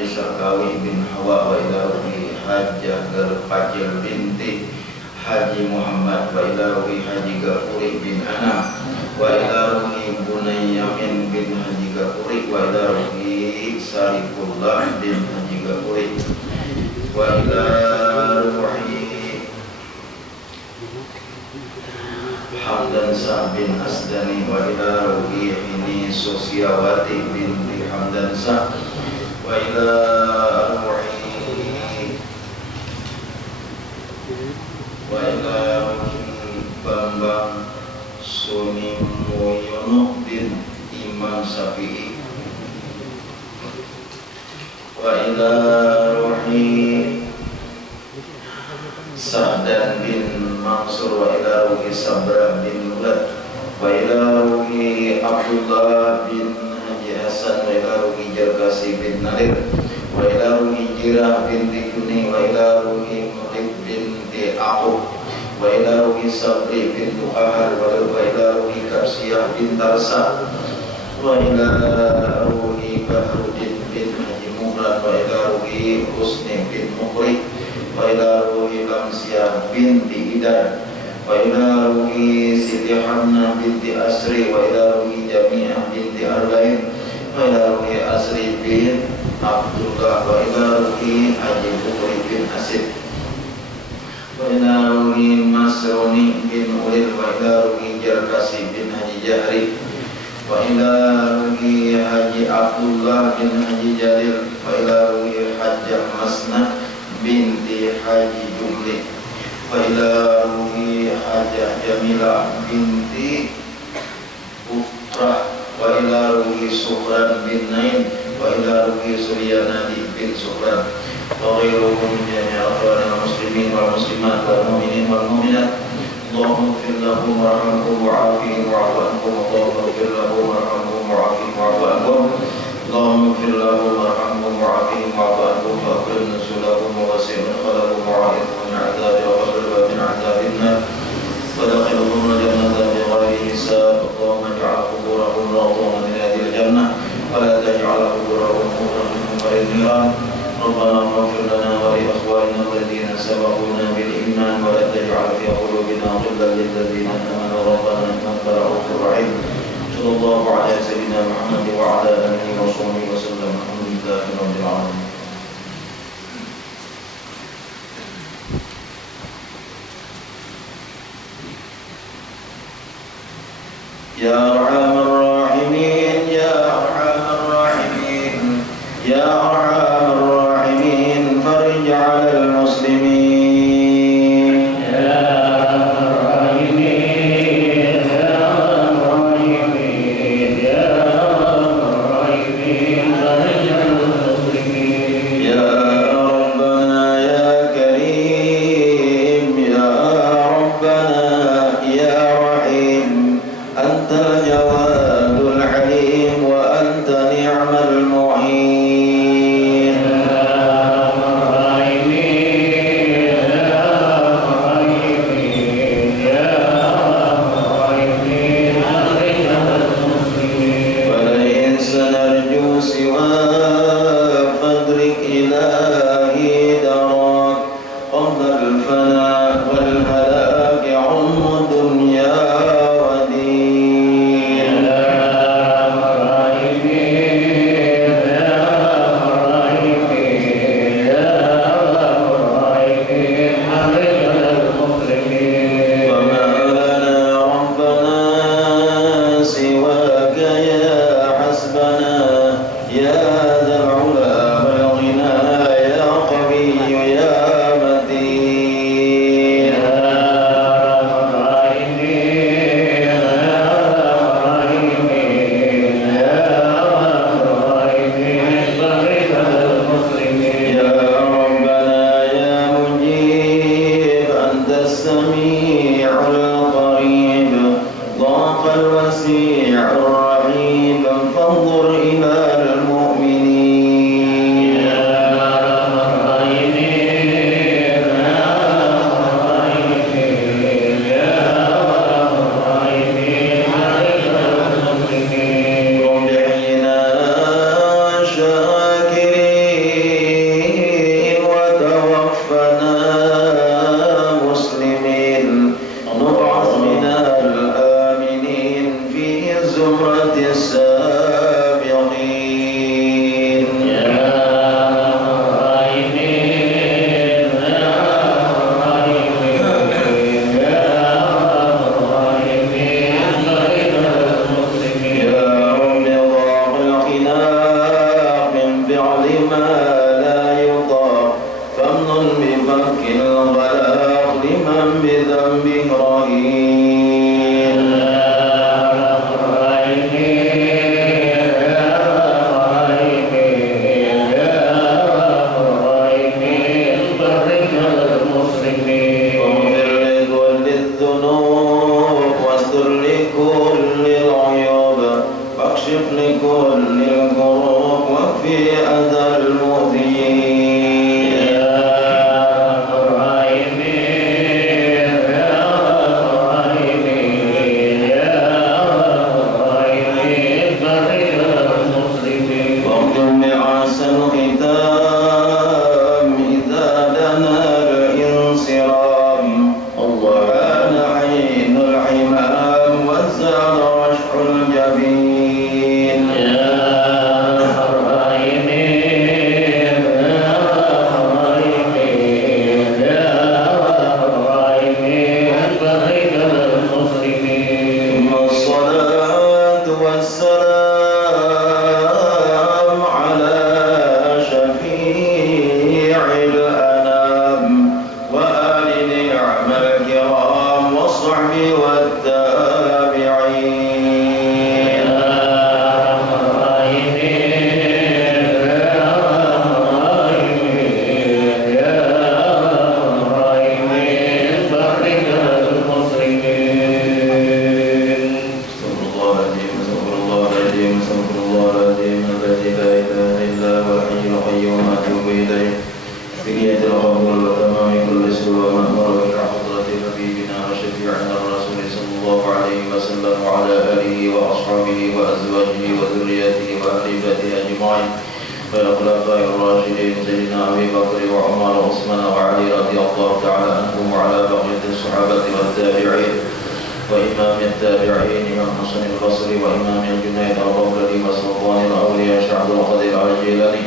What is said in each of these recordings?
Haji bin Hawa wa ila ruhi Hajjah Garfajil binti Haji Muhammad wa ila ruhi Haji Gafuri bin Anam wa ila ruhi Bunayyamin bin Haji Gafuri wa ila ruhi Sarifullah bin Haji Gafuri wa ila ruhi Hamdan Sa' bin Asdani wa ila ruhi Hini Sosiawati binti Hamdan Sa' wa ila ruhi Bambang Suni Moyono bin Imam Syafi'i wa ila ruhi Sa'dan bin Mansur wa ila ruhi Sabra bin Lulad wa ila ruhi Abdullah bin Haji Hasan wa ila ruhi Jargasi bin Nadir wa ila ruhi Jirah binti Kuni wa ila ruhi Muhib binti Aqub wa ila ruhi Sabri bin Ahar wa ila ruhi Kapsiyah bin Tarsa wa ila ruhi Bahruddin bin Haji Mughran wa ila ruhi Husni bin Mukhri wa ila ruhi Lamsiyah binti Hidayah wa ila ruhi Siti Hamna binti Asri wa ila ruhi Jami'ah binti Arba'in wa ila ruhi Asri bin Abdullah wa ila ruhi Haji Bukhri bin Asif wa ila ruhi Masroni bin Ulil wa ila ruhi Jarkasi bin Haji Jahri wa ila ruhi Haji Abdullah bin Haji Jalil wa ila ruhi Hajjah Masna binti Haji Jumli wa ila ruhi Hajjah Jamilah binti Utrah wa ila ruhi Suhran bin Naim wa ila ruhi Suryanadi bin Suhran wa ghairuhum jami'a akhwana muslimin wal muslimat wal mu'minin wal mu'minat Allahumma ighfir lahum warhamhum wa'afihim wa'fu anhum Allahumma ighfir lahum warhamhum wa'afihim wa'fu anhum Allahumma ighfir lahum warhamhum wa'afihim wa'fu anhum wa'akrim nusulahum wa wasi' mudkhalahum wa'idhum min 'adzabi wa qadribahum min 'adzabin nar wa dakhilhum jannatan bighayri hisab Allahumma ij'al quburahum rawdatan min riyadil jannah wa la taj'al quburahum qubran min quburil niran Rabbana ighfir lana wa li ikhwanina alladhina sabaquna bil iman wa la taj'al fi qulubina ghillan lil ladzina amanu rabbana innaka ra'ufur rahim sallallahu ala sayyidina Muhammad wa ala alihi wa sahbihi wa sallam alhamdulillahi rabbil alamin Ya Arhamar Rahimin Ya Arhamar Rahimin Ya Arhamar Rahimin farij 'alal muslimin Ya Arhamar Rahimin Ya Arhamar Rahimin Ya Arhamar Rahimin farij 'alal muslimin Ya Rabbana ya Karim Ya Rabbana ya Rahim Anta Jawadul Halim wa anta ni'mal mu'in Walain sanarju siwa fadrik ilahi darak qabla al-fana wal halak ummu dunya wa din وما لنا ربنا سواك يا حسبنا يا ذا العلا والغنى يا قوي يا متين يا ربنا يا مجيب أنت السميع القريب ضاق الوسيع الرحيم فانظر إلى المؤمنين في أذى المؤذين يا راحمين يا راحمين يا راحمين فرج المسلمين واغفر لعسى الختام إذا دنا الانصرام وحان حين الحمام وزاد رشح الجبين يا راحمين يا راحمين يا راحمين فرج المسلمين ثم الصلاة والسلام على شفيع الأنام وآل نعم الكرام والصحب والتابعين يا راحمين يا راحمين يا راحمين فرج المسلمين استغفر الله العظيم استغفر الله العظيم الذي لا إله إلا هو الحي القيوم أتوب إليه بنية القبول وتمام كل سوء ومأمور إلى حضرة حبيبنا وشفيعنا الرسول صلى الله عليه وسلم وعلى آله وأصحابه وأزواجه وذريته وأهل بيته أجمعين والخلفاء الراشدين سيدنا أبي بكر وعمر وعثمان وعلي رضي الله تعالى عنهم وعلى بقية الصحابة والتابعين وإمام التابعين إمام حسن البصري وإمام الجنيد البغدادي وسلطان الأولياء شعب القدير الجيلاني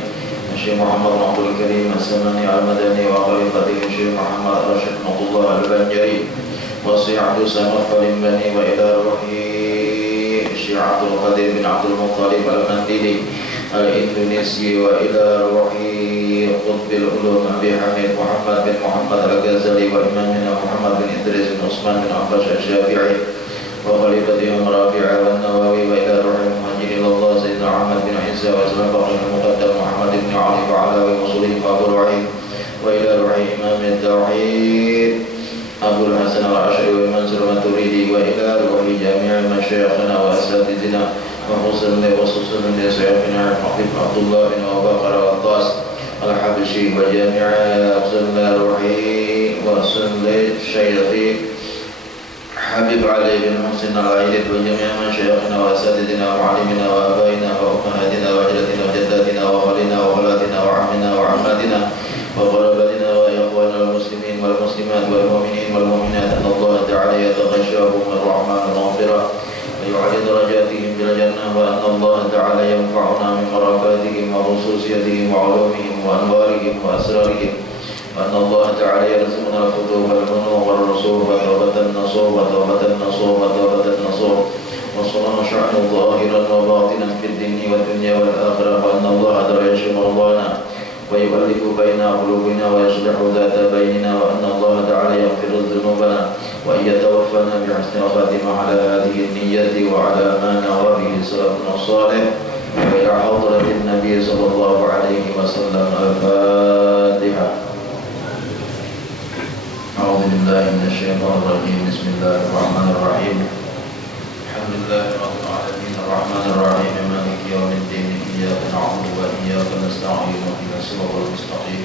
الشيخ محمد بن عبد الكريم السماني المدني وخليفته الشيخ محمد راشد بن الله البنجري والشيخ عبد الصمد البني وإلى روحه الشيخ عبد القادر بن عبد المطلب المندلي الإندونيسي وإلى روحه قطب العلوم أبي حميد محمد بن محمد الغزالي وإمامنا محمد بن إدريس بن عثمان بن عباس الشافعي وخليفتهم رافع والنووي وإلى روح المهاجر إلى الله سيدنا محمد بن عيسى وسلم بقي المقدم محمد بن علي وعلى وصولهم أبو رعيم وإلى روح إمام التوحيد أبو الحسن العشري ومنصور الماتريدي وإلى روح جميع مشايخنا وأساتذتنا وخصوصا لشيخنا الحبيب عبد الله بن أبي بكر الطاس الحبشي وجميع أقسام روحي وسن شيخي حبيب علي بن محسن العيد وجميع مشايخنا وأساتذتنا ومعلمنا وآبائنا وأمهاتنا وأجدادنا وجداتنا وخالنا وخالاتنا وعمنا وعماتنا وقرابتنا وإخواننا المسلمين والمسلمات والمؤمنين والمؤمنات أن الله تعالى يتغشاهم الرحمن المغفرة ويعلي درجاتهم بالجنة وأن الله تعالى ينفعنا من بركاتهم وخصوصيتهم وعلومهم وأنوارهم وأسرارهم وأن الله تعالى يرزقنا الفتوح والبنوغ والرسوخ وتوبة النصوح وتوبة النصوح وتوبة النصوح وصلاة شأن ظاهرا وباطنا في الدين والدنيا والآخرة وأن الله تعالى يشفي مرضانا ويؤلف بين قلوبنا ويصلح ذات بيننا وأن الله تعالى يغفر ذنوبنا وأن يتوفنا بحسن الخاتمة على هذه النية وعلى ما نوى به سلفنا الصالح وإلى حضرة النبي صلى الله عليه وسلم. الفاتحة. أعوذ بالله من الشيطان الرجيم. بسم الله الرحمن الرحيم. الحمد لله رب العالمين الرحمن الرحيم مالك يوم الدين إياك نعبد وإياك نستعين اهدنا الصراط المستقيم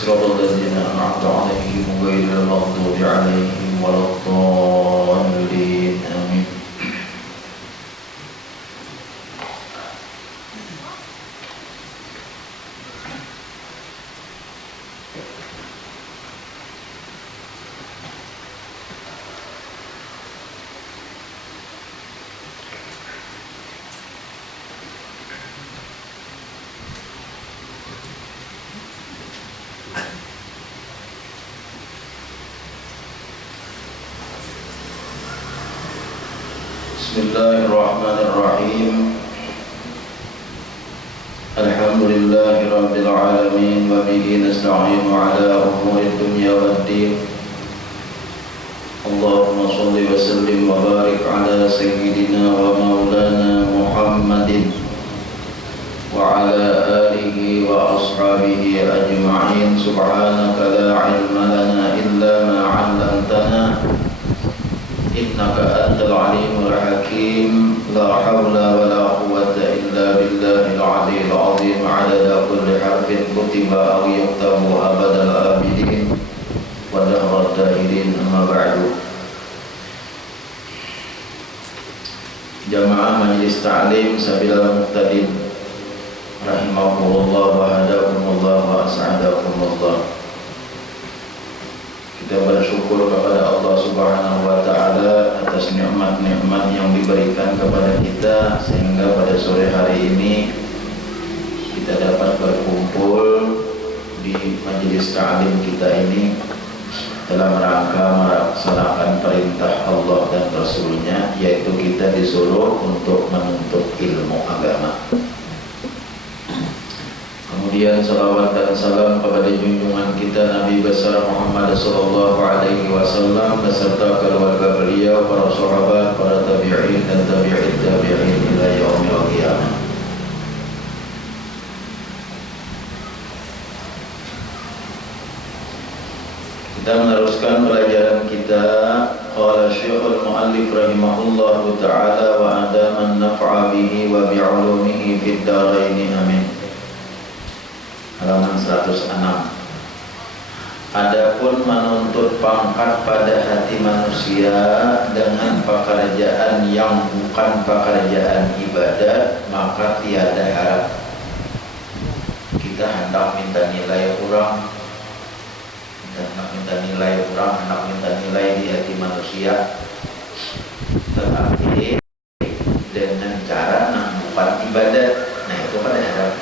صراط الذين أنعمت عليهم غير المغضوب عليهم ولا الضالين آمين. Bismillahirrahmanirrahim. Alhamdulillahi rabbil alamin wa bihi nasta'inu ala umuri dunya waddin. Allahumma shalli wa sallim wa barik ala sayyidina wa maulana Muhammadin wa ala alihi wa ashabihi ajma'in. Subhanaka la ilma lana illa ma 'allamtana innaka antal alimul hakim. La hawla wa la quwwata illa billahil aliyyil azim. kulli harfin kutiba aw yuktabu abadal abidin wa dahrat dahirin. Amma ba'du. Jamaah Majlis Ta'lim Sabilal Muqtadin rahimahumullah wa hadakumullah wa as'adakumullah. Kita bersyukur kepada Allah Subhanahu wa taala atas nikmat-nikmat yang diberikan kepada kita sehingga pada sore hari ini kita dapat berkumpul di majelis ta'lim kita ini dalam rangka melaksanakan perintah Allah dan Rasul-Nya, yaitu kita disuruh untuk menuntut ilmu agama. Kemudian salawat dan salam kepada junjungan kita Nabi besar Muhammad sallallahu alaihi wasallam beserta keluarga beliau, para sahabat, para tabi'in dan tabi'in tabi'in ila yaumil qiyamah. Kita meneruskan pelajaran kita. Qala Syekhul Mu'allif rahimahullahu ta'ala wa adaman naf'a bihi wa bi'ulumihi fid dharain amin. Halaman 106. Adapun menuntut pangkat pada hati manusia dengan pekerjaan yang bukan pekerjaan ibadat, maka tiada harap. Kita hendak minta nilai orang, hendak minta nilai di hati manusia, tetapi dengan cara yang bukan ibadat. Nah, itu pada harap.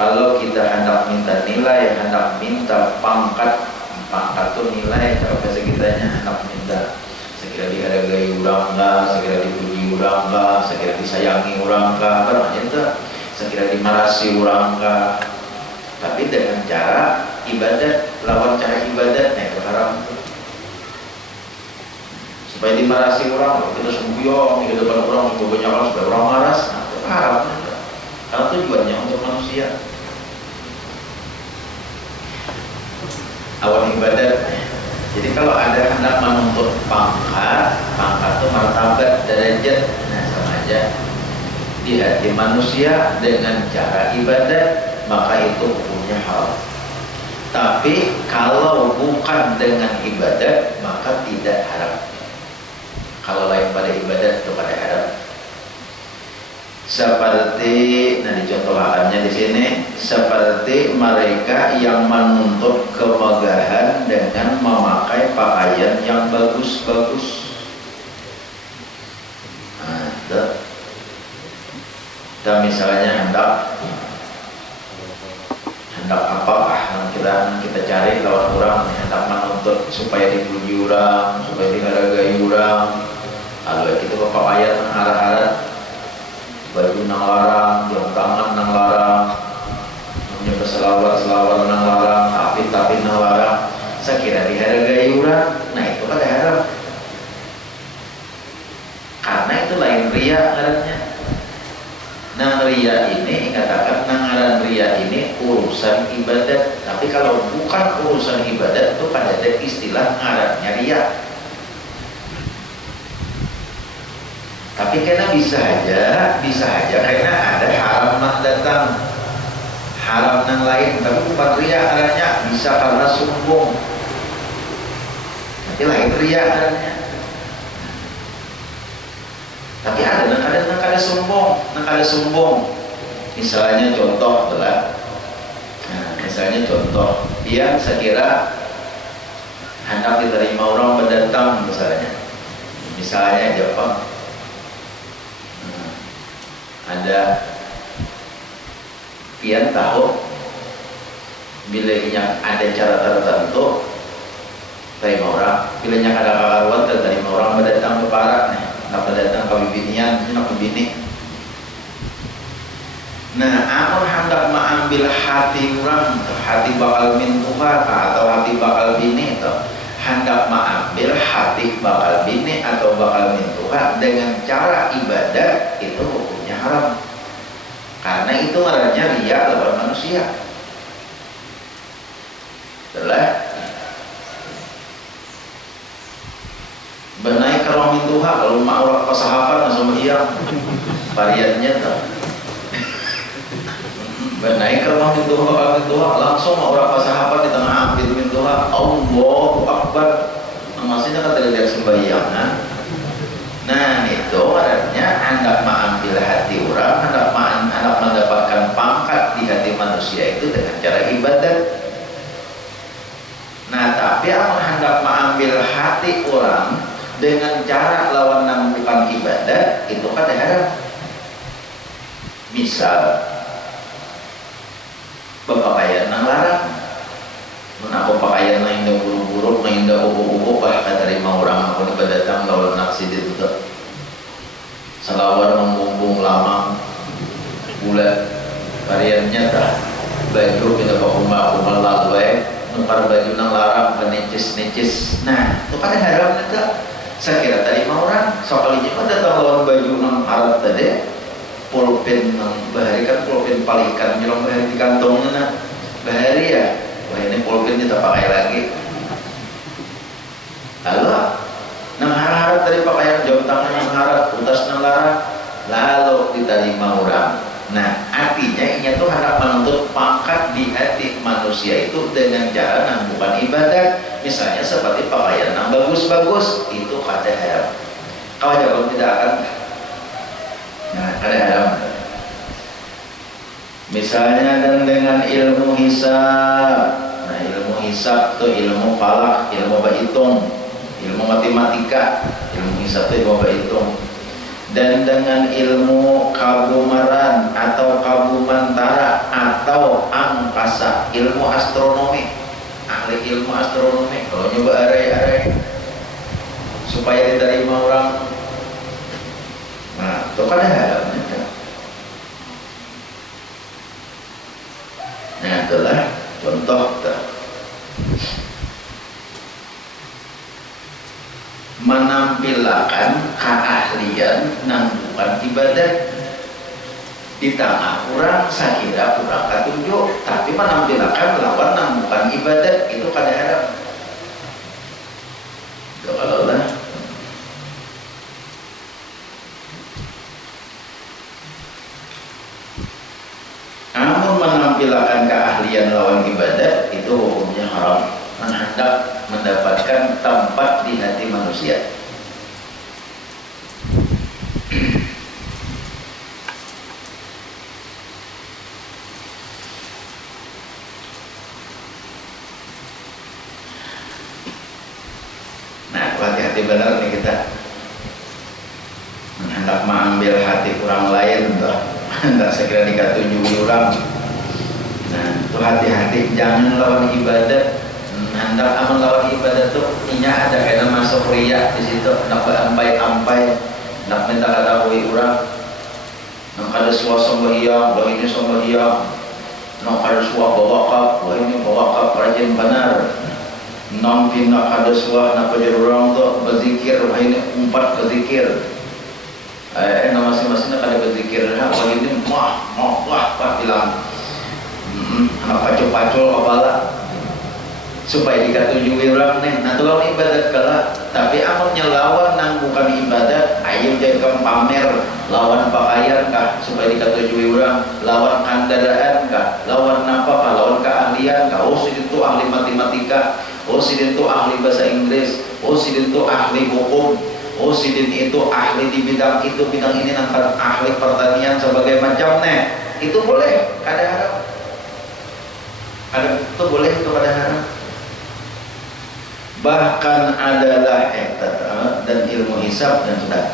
Kalau kita hendak minta nilai, hendak minta pangkat itu nilai, kalau bahasa kitanya hendak minta sekira dihargai orang kah, sekira dipuji orang kah, sekira disayangi orang kah, kan itu sekira dimarasi orang kah. Tapi dengan cara ibadat, lawan cara ibadat, nah itu haram. Supaya dimarasi orang, kita sembuyong di depan orang, banyak orang supaya orang maras, nah itu haram. Karena tujuannya untuk manusia. Awal ibadat. Jadi kalau ada hendak menuntut pangkat itu martabat, derajat, nah sama aja di hati manusia dengan cara ibadat, maka itu hukumnya haram. Tapi kalau bukan dengan ibadat, maka tidak haram. Kalau lain pada ibadat itu pada haram. Seperti, nah dicontohkannya di sini, seperti mereka yang menuntut kemegahan dengan memakai pakaian yang bagus-bagus. Nah, itu. Dan misalnya hendak apakah kita cari lawan orang, hendak menuntut supaya dipuji orang, supaya dihargai orang. Lalu kita pakaian arah-arah, baju nang larang, jam tangan nang larang, punya selawar nang larang, tapi nang larang, sekira dihargai orang, nah itu pada haram. Karena itu lain ria ngarannya. Nang ria ini, katakan nangaran ria ini urusan ibadat. Tapi kalau bukan urusan ibadat, itu pada ada istilah ngarannya ria. Tapi karena bisa aja karena ada haram nang datang, haram nang lain, tapi bukan ria arahnya, bisa karena sombong, tapi lain ria arahnya. Tapi ada sombong. Misalnya contoh adalah, dia sekira hendak diterima orang pendatang misalnya Jepang. Ada pian tahu bila yang ada cara tertentu terima orang, bila yang ada kakaruan terima orang mendatang ke parak nih, nak mendatang ke bibinian, nak bibini. Nah, amun hendak mengambil hati orang, hati bakal mintuha atau hati bakal bini, atau hendak mengambil hati bakal bini atau bakal mintuha dengan cara ibadah, itu hukumnya haram. Karena itu ngarannya ria lawan manusia. Telah benai kalau mintuha, kalau mau orang pasahabat langsung iya variannya tuh. naik ke rumah pintuha langsung orang pasahabat di tengah pintu pintuha Allahu Akbar maksudnya kata lihat sembahyang. Nah itu artinya hendak mengambil hati orang, hendak mendapatkan pangkat di hati manusia itu dengan cara ibadat. Nah tapi amun hendak mengambil hati orang dengan cara lawan nang bukan ibadat itu kada haram. Misal berpakaian nang larang, menapa pakaian nang indah buruk-buruk, nang indah ubu-ubu, bahkan dari mau orang aku datang lawan naksi itu selawar membumbung lamang bulat variannya tak baju kita bawa lalu nukar baju nang larang necis. Nah itu pada haram itu. Saya kira tadi mau orang sekalinya kan datang lawan baju nang haram tadi pulpen nang bahari kan pulpen palikan nyolong bahari di kantongnya nah bahari ya wah ini pulpen kita pakai lagi lalu nang harap tadi pakaian jam tangan nang harap utas nang larang lalu diterima orang. Nah artinya ini tuh harap menuntut pangkat di hati manusia itu dengan cara nang bukan ibadat, misalnya seperti pakaian nang bagus-bagus itu kada haram. Kalau jawab tidak akan nah kada haram. Misalnya dan dengan ilmu hisab. Nah ilmu hisab itu ilmu falak, ilmu berhitung, ilmu matematika, ilmu hisab itu ilmu berhitung. Dan dengan ilmu kabumaran atau kabumantara atau angkasa, ilmu astronomi, ahli ilmu astronomi kalau nyoba arai-arai supaya diterima orang, nah itu kan haramnya. Nah itulah contoh menampilkan keahlian nang bukan ibadat di tangan orang sakira kurang katunjuk, tapi menampilkan lawan nang bukan ibadat itu kada haram. Kalau lah namun menampilkan keahlian lawan ibadat itu hukumnya haram, hendak mendapatkan tempat di hati manusia. Nah, hati-hati benar nih kita hendak mengambil hati orang lain, hendak segera dikatujui orang. Nah, itu hati-hati jangan lawan ibadat. Hendak aman lawan ibadat tuh inya ada kena masuk riya di situ, nak ampai-ampai, nak minta ketahui orang, nak ada suah sembahyang, wah ini sembahyang, nak ada suah bawakap, wah ini bawakap rajin benar, nak ada suah nak pada orang tuh berzikir, wah ini umpat berzikir, masing-masing nak ada berzikir, wah ini wah bilang, anak pacul-pacul abala. Supaya dikatujui orang nih, nah tolong ibadat kalah, tapi amalnya lawan nang bukan ibadat, ayo jadikan pamer, lawan pakaian kah, supaya dikatujui orang, lawan kandaraan kah, lawan apa kah, lawan keahlian kah, oh si itu ahli matematika, oh si itu ahli bahasa Inggris, oh si itu ahli hukum, oh si itu ahli di bidang itu, bidang ini nanti ahli pertanian sebagai macam nih, itu boleh, kada haram, ada itu boleh itu kada haram. Bahkan adalah dan ilmu hisab dan sudah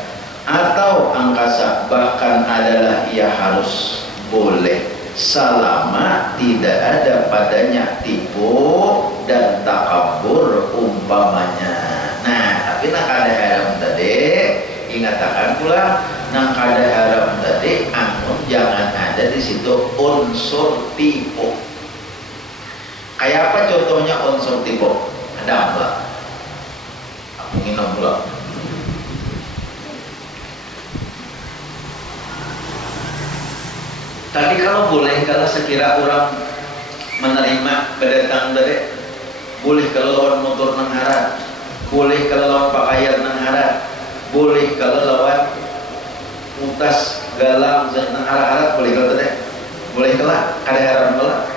atau angkasa, bahkan adalah ia harus boleh selama tidak ada padanya tipu dan takabur umpamanya. Nah tapi nak ada haram tadi ingatakan pula nak ada haram tadi amun jangan ada di situ unsur tipu. Kayak apa contohnya unsur tipu? Ada apa? Aku minum pula. Tadi kalau boleh, kalau sekira orang menerima kedatang dari, boleh kalau lawan motor nang harat, boleh kalau lawan pakaian nang harat, boleh kalau lawan utas galang nang harat, boleh kalau tadi, boleh kalau kelak, kada heran kelak.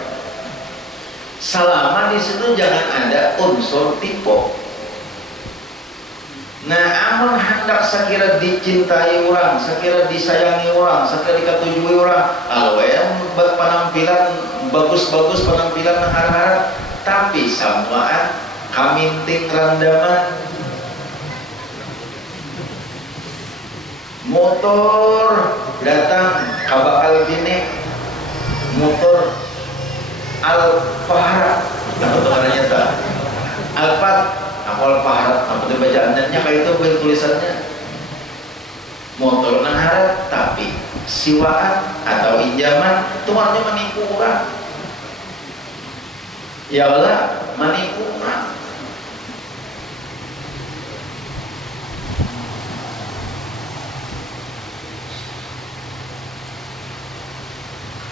Selama di situ jangan ada unsur tipu. Nah, amun hendak sekira dicintai orang, sekira disayangi orang, sekira dikatujui orang, kalau yang penampilan bagus-bagus, penampilan harap-harap, tapi samaan kaminting randaman, motor datang kabakal gini, motor Alphard, apa tuh namanya tuh? Alphard, apa Alphard? Apa tuh bacaannya? Kayak itu tulisannya. Motor nang harap, tapi siwaan atau injaman, itu warnanya menipu orang. Ya Allah, menipu orang.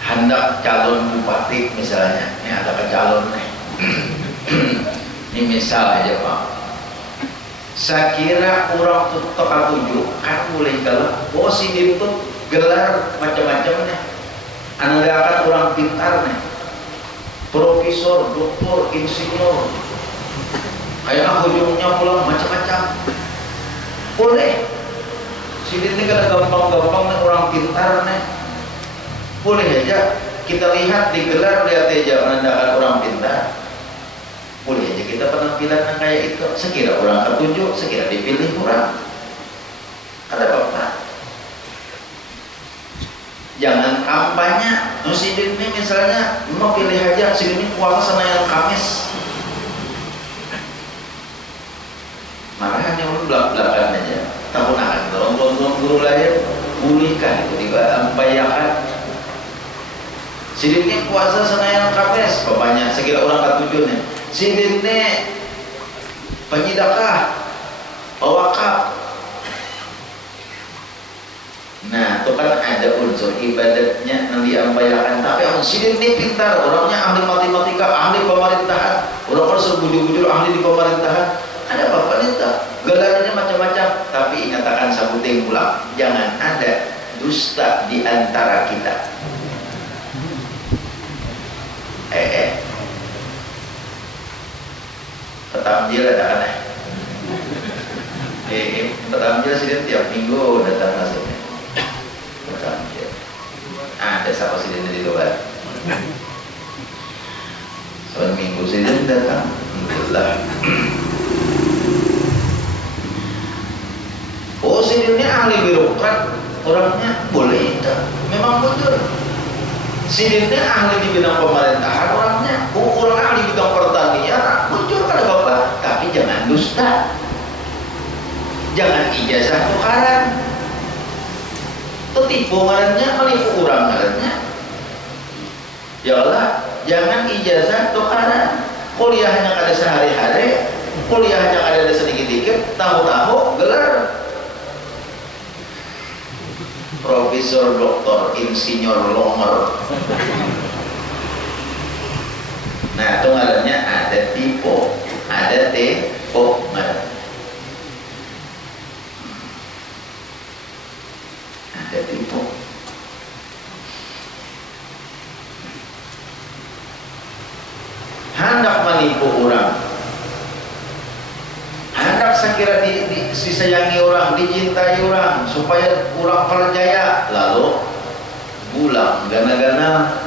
Hendak calon bupati misalnya, ini ada calon nih. Ini misal aja Pak. Saya kira orang tuh toka tujuh kan boleh kalau si itu gelar macam-macam nih. Anda akan orang pintar nih, profesor, doktor, insinyur. Kayak ujungnya pulang macam-macam. Boleh. Si ini kan gampang-gampang nih orang pintar nih. Boleh aja kita lihat di gelar, lihat aja menandakan orang pintar. Boleh aja kita penampilan kayak itu. Sekira orang ketunjuk, sekira dipilih orang. Ada apa-apa. Jangan kampanye. Si ini misalnya mau pilih aja, si ini puasa Senin Kamis. Makanya orang belak-belakan aja. Tahun akan dorong guru lahir, pulihkan itu dibayarkan. Sidinnya puasa Senin Kamis, bapaknya sekira orang ketujuhnya. Sidinnya penyidakah, pewakaf. Nah, itu kan ada unsur ibadatnya yang diampayakan. Tapi orang sidinnya pintar, orangnya ahli matematika, ahli pemerintahan. Orang kan sebujur-bujur ahli di pemerintahan. Ada apa nih? Gelarnya macam-macam, tapi nyatakan sabuting pulang. Jangan ada dusta di antara kita. Petamjil ada aneh. Petamjil sih tiap minggu datang maksudnya. Petamjil. Ada siapa sih di luar? Soal minggu sih datang. Alhamdulillah. Oh, si ini ahli birokrat, orangnya boleh itu. Memang betul. Sidinnya ahli di bidang pemerintahan, orangnya orang ahli di bidang pertanian, muncul pada bapak. Tapi jangan dusta, jangan ijazah tukaran, tipu ngarannya, menipu orang ngarannya. Ya Allah, jangan ijazah tukaran. Kuliahnya kada sehari-hari, kuliahnya kada sedikit-dikit, tahu-tahu gelar profesor, doktor, insinyur, longor. Nah, itu ngarannya ada tipu, ada tepo ngaran. Ada tipu. Hendak menipu orang, hendak sekira disayangi orang, dicintai orang, supaya orang percaya, lalu pulang gana-gana,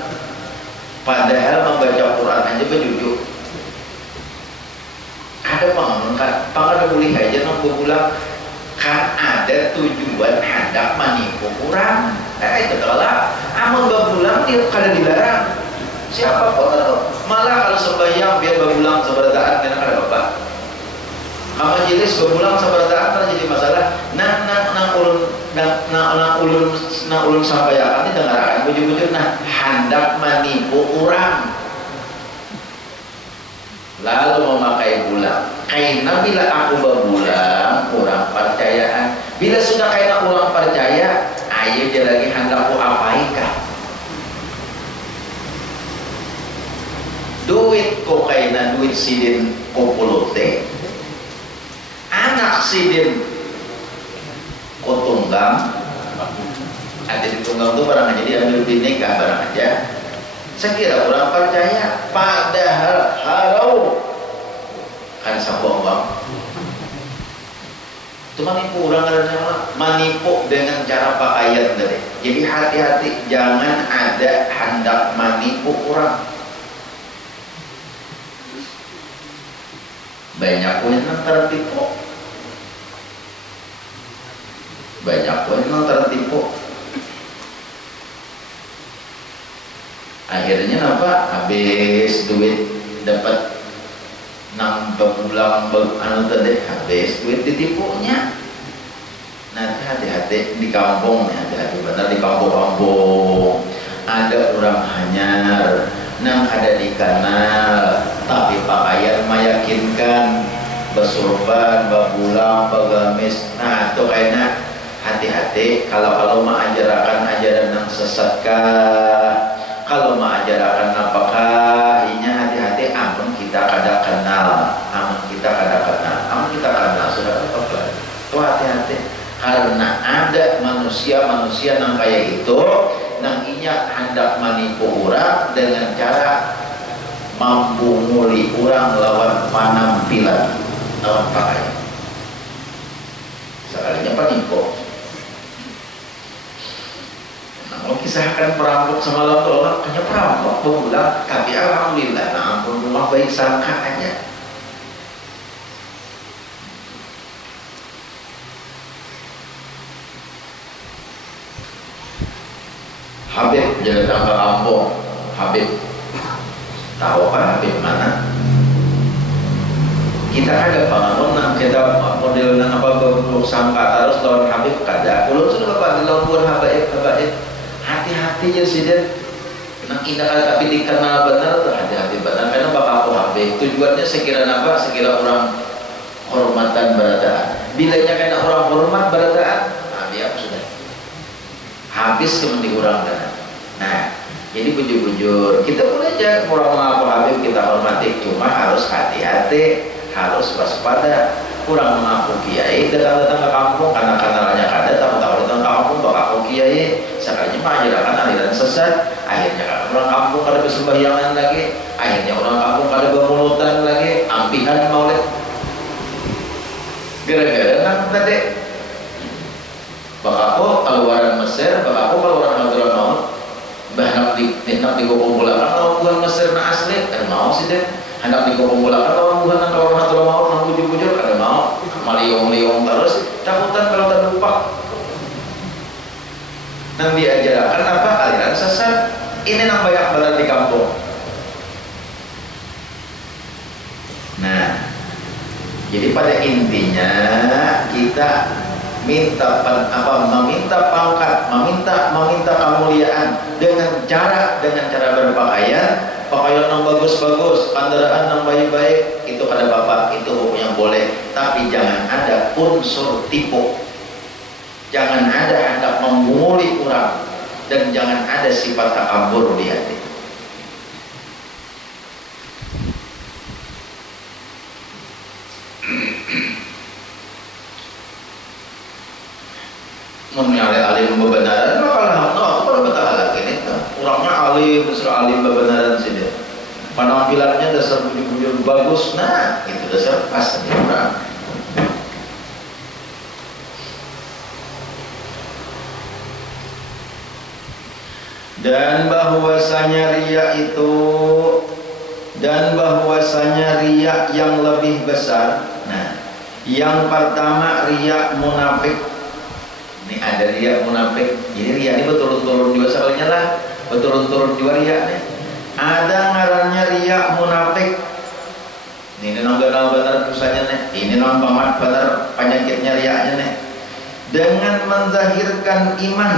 padahal membaca Quran aja berjujur. Ada pengen boleh aja nunggu pulang, kan ada tujuan hendak menipu orang. Itu kalau amun pulang dia kada dilarang. Siapa pun malah kalau sembahyang biar berpulang seberataan dengan ada bapak. Kamu jelis berpulang seberataan terjadi masalah. Ulun sampai akan didengarkan bujur-bujur. Nah, hendak menipu orang, lalu memakai bulan. Karena bila aku berbulan, orang percayaan. Bila sudah karena orang percaya, ayo dia lagi hendak ku apaikah? Duit ko kainan duit sidin ko pulote, anak sidin ko tunggang. Ada di tunggang itu barang aja diambil bineka barang aja. Sekira orang percaya, padahal harau kan sabuang bang. Itu manipu orang kadang-kadang, manipu dengan cara pakaian tadi. Jadi hati-hati, jangan ada hendak manipu orang. Banyak pun yang tertipu, banyak pun yang tertipu. Akhirnya apa? Habis duit dapat nambah pulang anu tadi, habis duit ditipunya. Nanti hati-hati di kampung, hati-hati benar di kampung-kampung ada orang hanyar nang ada di kanal, tapi pakaian meyakinkan, bersurban, berbulang, bergamis. Nah itu kayaknya hati-hati kalau mau ajarkan ajaran yang sesatkah, kalau mau ajarkan apakah ini hati-hati. Amun kita kada kenal, amun kita kada kenal, amun kita kenal sudah apa-apa. Itu hati-hati karena ada manusia-manusia yang kayak itu, nang inya hendak manipu orang dengan cara mampu nguli orang lawan penampilan, lawan pakaian. Sekalinya penipu. Kalau kisahkan perampok semalam tuh orang hanya perampok berulang, tapi alhamdulillah, nah ampun rumah baik sangka aja. Habib jadi tangga kampung. Habib tahu kan Habib mana? Kita ada pengaruh, kita model apa berburuk sangka terus lawan Habib kada. Kalau sudah bapak dilawan Habib, hati-hati ya sih dia. Nak indah tapi dikenal benar tuh hati-hati benar. Karena bapak aku Habib tujuannya sekira apa? Sekira orang hormatan berataan. Bilanya kena orang hormat berataan, nah dia sudah habis kemudian diurangkan. Nah, jadi bujur-bujur kita boleh aja orang mengaku Habib kita hormati, cuma harus hati-hati, harus waspada. Kurang mengaku kiai datang-datang ke kampung karena kanalnya kada, tahu-tahu datang ke kampung bakal aku kiai sekalinya mengajarkan aliran sesat. Akhirnya kan orang kampung kada bersembahyangan lagi, akhirnya orang kampung kada bermulutan lagi, ampihan maulid gara-gara kan tadi bakaku keluaran Mesir, bakaku keluaran Hadramaut, hendak dikumpulkan lawan Tuhan Mesir na asli, kan mau sih deh, hendak dikumpulkan lawan Tuhan yang keluaran Hadramaut, nang bujur-bujur kada mau, maliung-liung terus, takutan kalau tak lupa. Nang diajarkan apa aliran sesat, ini nang banyak benar di kampung. Nah, jadi pada intinya kita meminta pangkat, meminta kemuliaan dengan cara berpakaian, pakaian yang bagus-bagus, kendaraan yang baik-baik, itu kada bapak, itu hukumnya boleh, tapi jangan ada unsur tipu, jangan ada hendak memunguli orang, dan jangan ada sifat takabur di hati. Mengenai alim kebenaran, maka aku kalau betah lagi nih, orangnya alim, dasar alim kebenaran sih dia. Penampilannya dasar bujur-bujur bagus, nah itu dasar pas dia orang. Dan bahwasanya riya yang lebih besar. Nah, yang pertama riya munafik. Ini ada riya munafik. Jadi riya ini betul-betul juga sekalinya lah, betul-betul juga riya nih. Ada ngarannya riya munafik. Ini nang benar dosanya nih. Ini nang banget benar penyakitnya riyanya nih. Dengan menzahirkan iman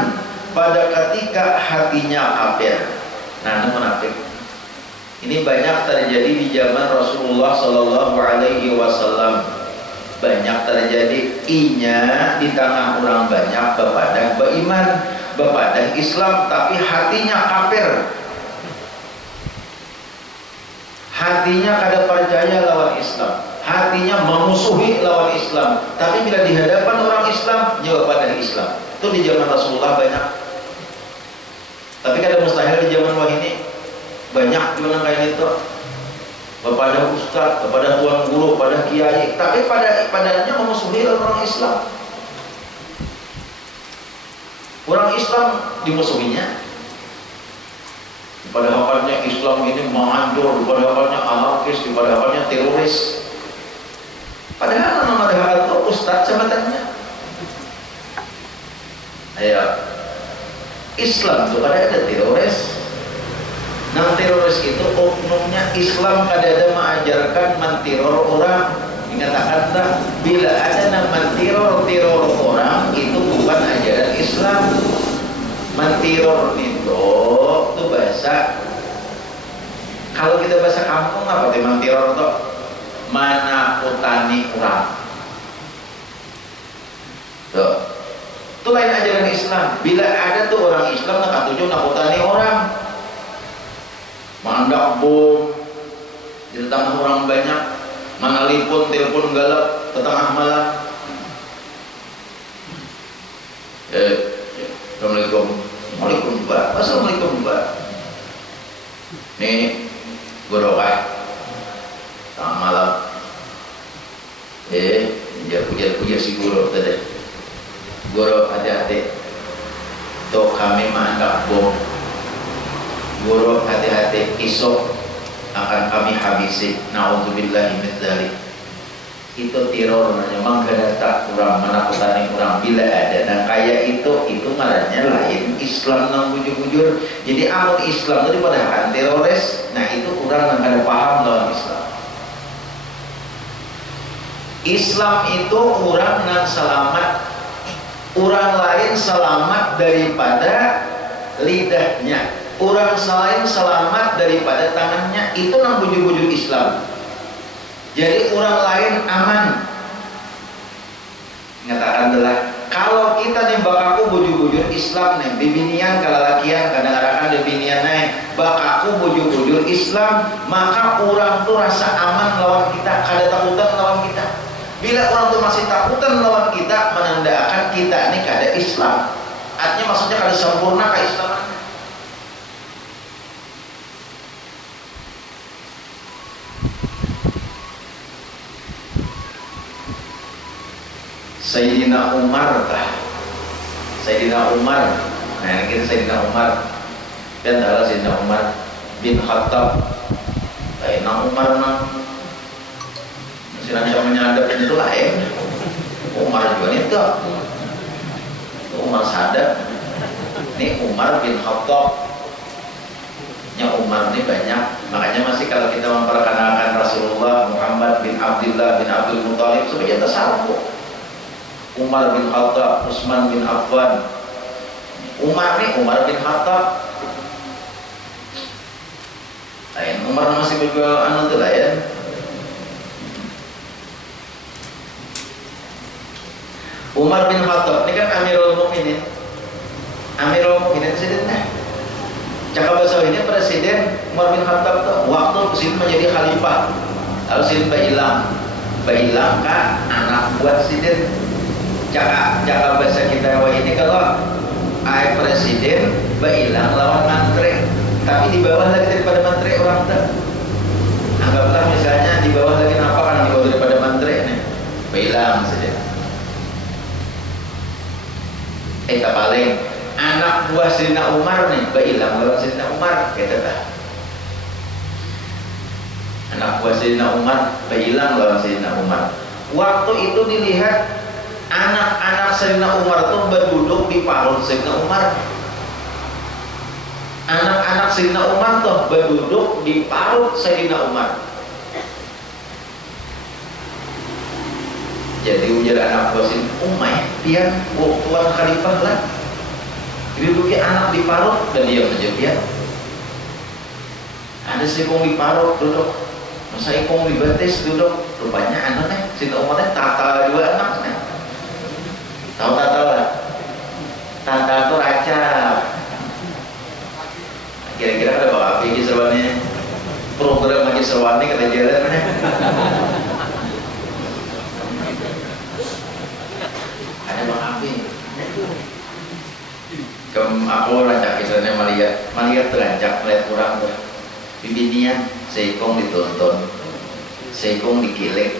pada ketika hatinya kafir. Nah, ini munafik. Ini banyak terjadi di zaman Rasulullah Sallallahu Alaihi Wasallam. Banyak terjadi inya di tanah orang banyak bepadah beriman, bepadah Islam, tapi hatinya kafir. Hatinya kada percaya lawan Islam, hatinya memusuhi lawan Islam. Tapi bila di hadapan orang Islam, jawab pada Islam. Itu di zaman Rasulullah banyak. Tapi kada mustahil di zaman wah ini. banyak juga kayak gitu, kepada ustaz, kepada tuan guru, pada kiai, tapi padanya memusuhi orang Islam. Orang Islam dimusuhinya. Pada hafalnya Islam ini menghancur, pada hafalnya anarkis, pada hafalnya teroris. Padahal nama mereka itu ustaz sebenarnya. Ayo, Islam itu ada teroris. Nah teroris itu oknumnya Islam kadang mengajarkan mentiror orang. Dikatakan tak, bila ada nama teror orang itu bukan ajaran Islam. Mentiror itu bahasa, kalau kita bahasa kampung apa itu mentiror itu? Menakutani orang. Tuh, itu lain ajaran Islam. Bila ada tuh orang Islam nak tujuh nakutani orang. Mandak bom di tengah orang banyak, manalipun telepon galak ke tengah malam. Assalamualaikum. Waalaikumsalam Mbak. Assalamualaikum Mbak. Nih gorokah tengah malam. Puja si guru tadi. Guru hati-hati. Tuh kami mandak bom. Guru hati-hati, esok akan kami habisi. Na'udzubillahi min dzalik. Itu teror namanya, menggedak kurang, menakutani kurang. Bila ada dan kayak itu ngarannya lain Islam nang bujur-bujur. Jadi amun Islam itu padahal teroris. Nah itu kurang yang ada paham lawan Islam. Islam itu orang yang selamat, orang lain selamat daripada lidahnya. Orang lain selamat daripada tangannya, itu nang bujur-bujur Islam. Jadi orang lain aman. Ngatakan adalah kalau kita nih bakaku bujur-bujur Islam nih, bibinian kalalakian kadang-kadang bibinian nih bakaku bujur-bujur Islam, maka orang tuh rasa aman lawan kita, kada takutan lawan kita. Bila orang tuh masih takutan lawan kita, menandakan kita nih kada Islam. Artinya maksudnya kada sempurna keislaman. Sayyidina Umar kah? Sayyidina Umar. Nah, kita Sayyidina Umar. Dan adalah Sayyidina Umar bin Khattab. Sayyidina Umar nang masih rancang menyadap itu lain. Umar juga itu. Umar sadap. Ini Umar bin Khattab. Nya Umar ini banyak. Makanya masih kalau kita memperkenalkan Rasulullah Muhammad bin Abdullah bin Abdul Muthalib supaya kita sambung. Umar bin Khattab, Utsman bin Affan. Umar nih, Umar bin Khattab. Lain, Umar masih juga anu tuh lah ya. Umar bin Khattab ini kan Amirul Mukminin. Amirul Mukminin presidennya. Cakap bahasa ini presiden Umar bin Khattab tuh waktu presiden menjadi khalifah. Lalu presiden Bahilang kan anak buat presiden. Jaka bahasa kita ini kalau ayah presiden hilang lawan mantri, tapi di bawah lagi daripada mantri orang tak. Anggaplah misalnya di bawah lagi apa kan di bawah daripada mantri nih, hilang saja. Tak paling anak buah Sayyidina Umar nih hilang lawan Sayyidina Umar, kata tak. Anak buah Sayyidina Umar hilang lawan Sayyidina Umar. Waktu itu dilihat anak-anak Sayyidina Umar itu berduduk di parut Sayyidina Umar. Anak-anak Sayyidina Umar tuh berduduk di parut Sayyidina Umar. Jadi ujar anak buah Sayyidina Umar, dia tuan khalifah lah. Diduduki anak di parut dan dia menjadi. Ada sekong di parut duduk, masa ikong di batis duduk. Rupanya anaknya Sayyidina Umar tata dua anaknya. Tahu tata lah, tata itu raja. Kira-kira ada bawa api serwannya, program lagi serwannya kata jalan mana? Ada bawa api. Aku rancak kisahnya melihat terancak melihat kurang tuh. bibinian seikong dituntun, seikong dikilek,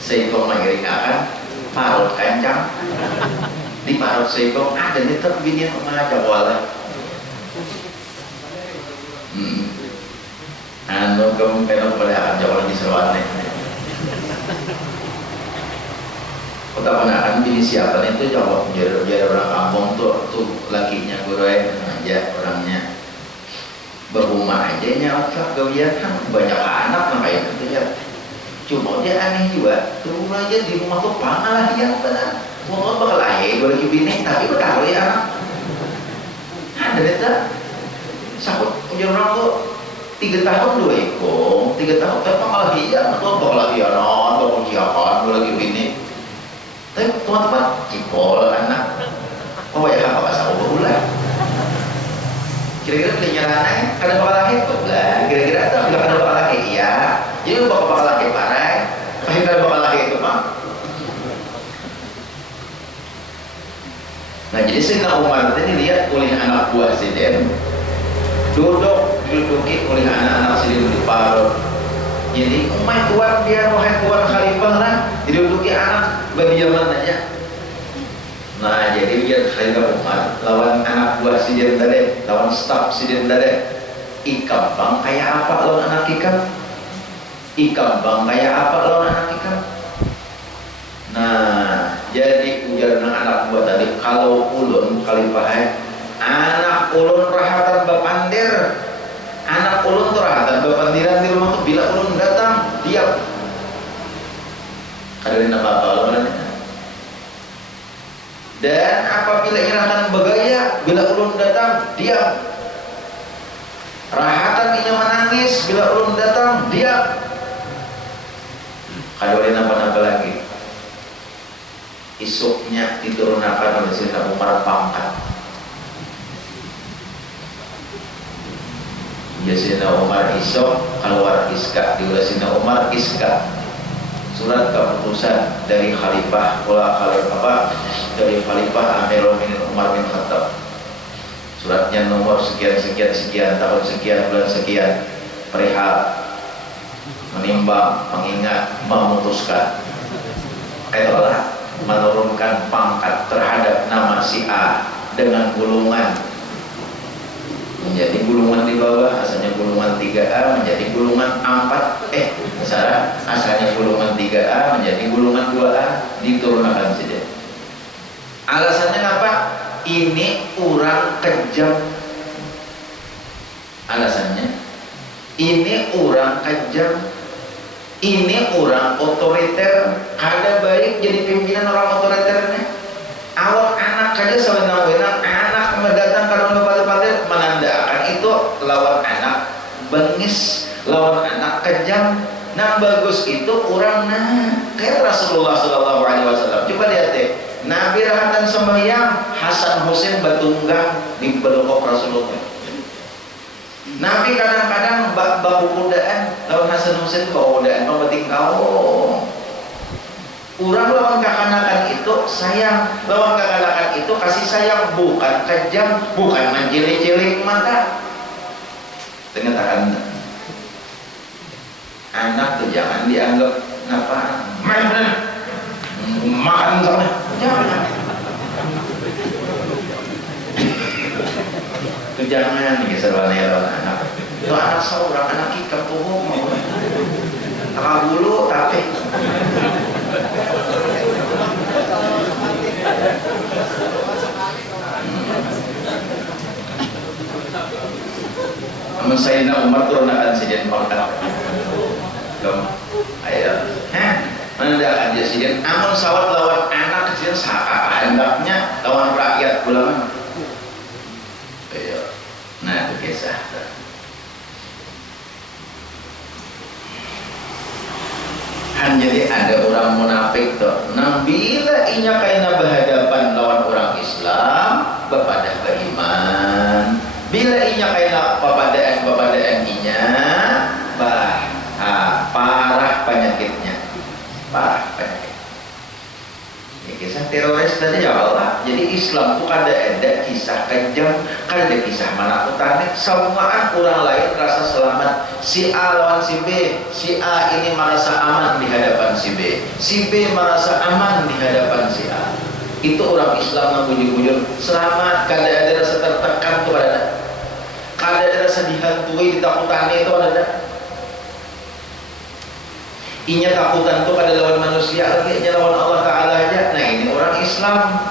seikong mengiringakan, parut kancang, di parut seikong ada nih tetap bibinian mengajak wala. Anu kamu pengen pada akan jawab di seruan nih. Kota penakan bini siapa itu jawab jadi orang kampung tuh lakinya gue aja orangnya berumah aja nyawak kegiatan banyak anak makanya itu ya. Cuma dia aneh juga turun aja di rumah tuh pangalah yang benar. Mau bakal lahir gue lagi bini tapi gue tahu ya anak. Ada deta sakut punya orang tuh 3 tahun 2 ekor 3 tahun tapi malah hilang tuh bakal lagi anak bakal siapan gue lagi bini. Tapi teman-teman cipol anak oh ya apa bahasa berulang kira-kira belinya anak ada bakal laki berulang kira-kira itu nggak ada bakal laki iya jadi lu bakal laki parah pasti ada bakal laki itu pak. Nah jadi Sayyidina Umar ini lihat oleh anak buah Sidin diduduki oleh anak-anak Sidin di parut. Jadi umay tuan dia wahai tuan khalifah lah diduduki anak berjalan aja. Nah jadi biar Khalifah Umar lawan anak buah Sidin tadi, lawan staf Sidin tadi. Ikam bang kayak apa lawan anak ikam? Ikam bang kayak apa lawan anak ikam? Nah jadi ujar anak buah tadi kalau ulun Khalifah anak ulun rahatan bapandir. Anak ulun tuh rahatan bapandiran di rumah tuh bila ulun datang diam. Kadarin apa-apa ulun. Dan apabila irahatan bergaya bila ulun datang diam. Rahatan inya menangis bila ulun datang diam. Kadarin apa-apa lagi. Isuknya diturunkan oleh Sayyidina Umar pangkat. Sayyidina Umar isok keluar iska diulah Sayyidina Umar iska surat keputusan dari Khalifah dari Khalifah Amirul Mukminin Umar bin Khattab suratnya nomor sekian tahun sekian bulan sekian perihal menimbang mengingat memutuskan adalah menurunkan pangkat terhadap nama si A dengan gulungan menjadi gulungan di bawah asalnya gulungan 3A menjadi gulungan 4 misalnya asalnya gulungan 3A menjadi gulungan 2A diturunkan saja. Alasannya apa? Ini orang kejam. Alasannya ini orang kejam. Ini orang otoriter. Ada baik jadi pimpinan orang otoriternya. Awak anak aja sewenang-wenang anak mendatangkan bupati-bupati menandakan itu lawan anak bengis, lawan anak kejam. Nah bagus itu orang kayak Rasulullah SAW. Coba lihat deh, Nabi rahatan sembahyang Hasan Husain batunggang di belokok Rasulullah. Nabi kadang-kadang baku kudaan lawan Hasan Husain bawa kudaan membeting kau. Urang lawan kekanakan itu sayang, lawan kekanakan itu kasih sayang, bukan kejam, bukan menjilik-jilik mata. Ternyata anak tuh jangan dianggap apa, makan sama, jangan. Itu jangan nih serbanera anak. Itu anak seorang anak kita tuh mau, tak bulu tapi. Amun Sayyidina Umar turunakan sidin pangkat. Ayo, menandakan dia sidin. Amun sawat lawan anak sidin saka hendaknya lawan rakyat pulang. Ayo, nah itu kisah. Jadi ada orang munafik tuh. Nah bila inya kaina berhadapan lawan orang Islam, bepada beriman. Bila inya kaina papadaan inya, parah penyakitnya, parah penyakit. Ya, kisah teroris tadi ya Allah. Jadi Islam itu ada kisah kejam, ada kisah mana utane. Semuaan orang lain rasa selamat. Si A lawan si B, si A ini merasa aman di hadapan si B, si B merasa aman di hadapan si A. Itu orang Islam yang bujur-bujur selamat. Kada ada rasa tertekan tuh ada. Kada ada rasa dihantui, ditakutani itu ada. Inya takutan tuh pada lawan manusia lagi, inya lawan Allah Ta'ala aja. Nah ini orang Islam.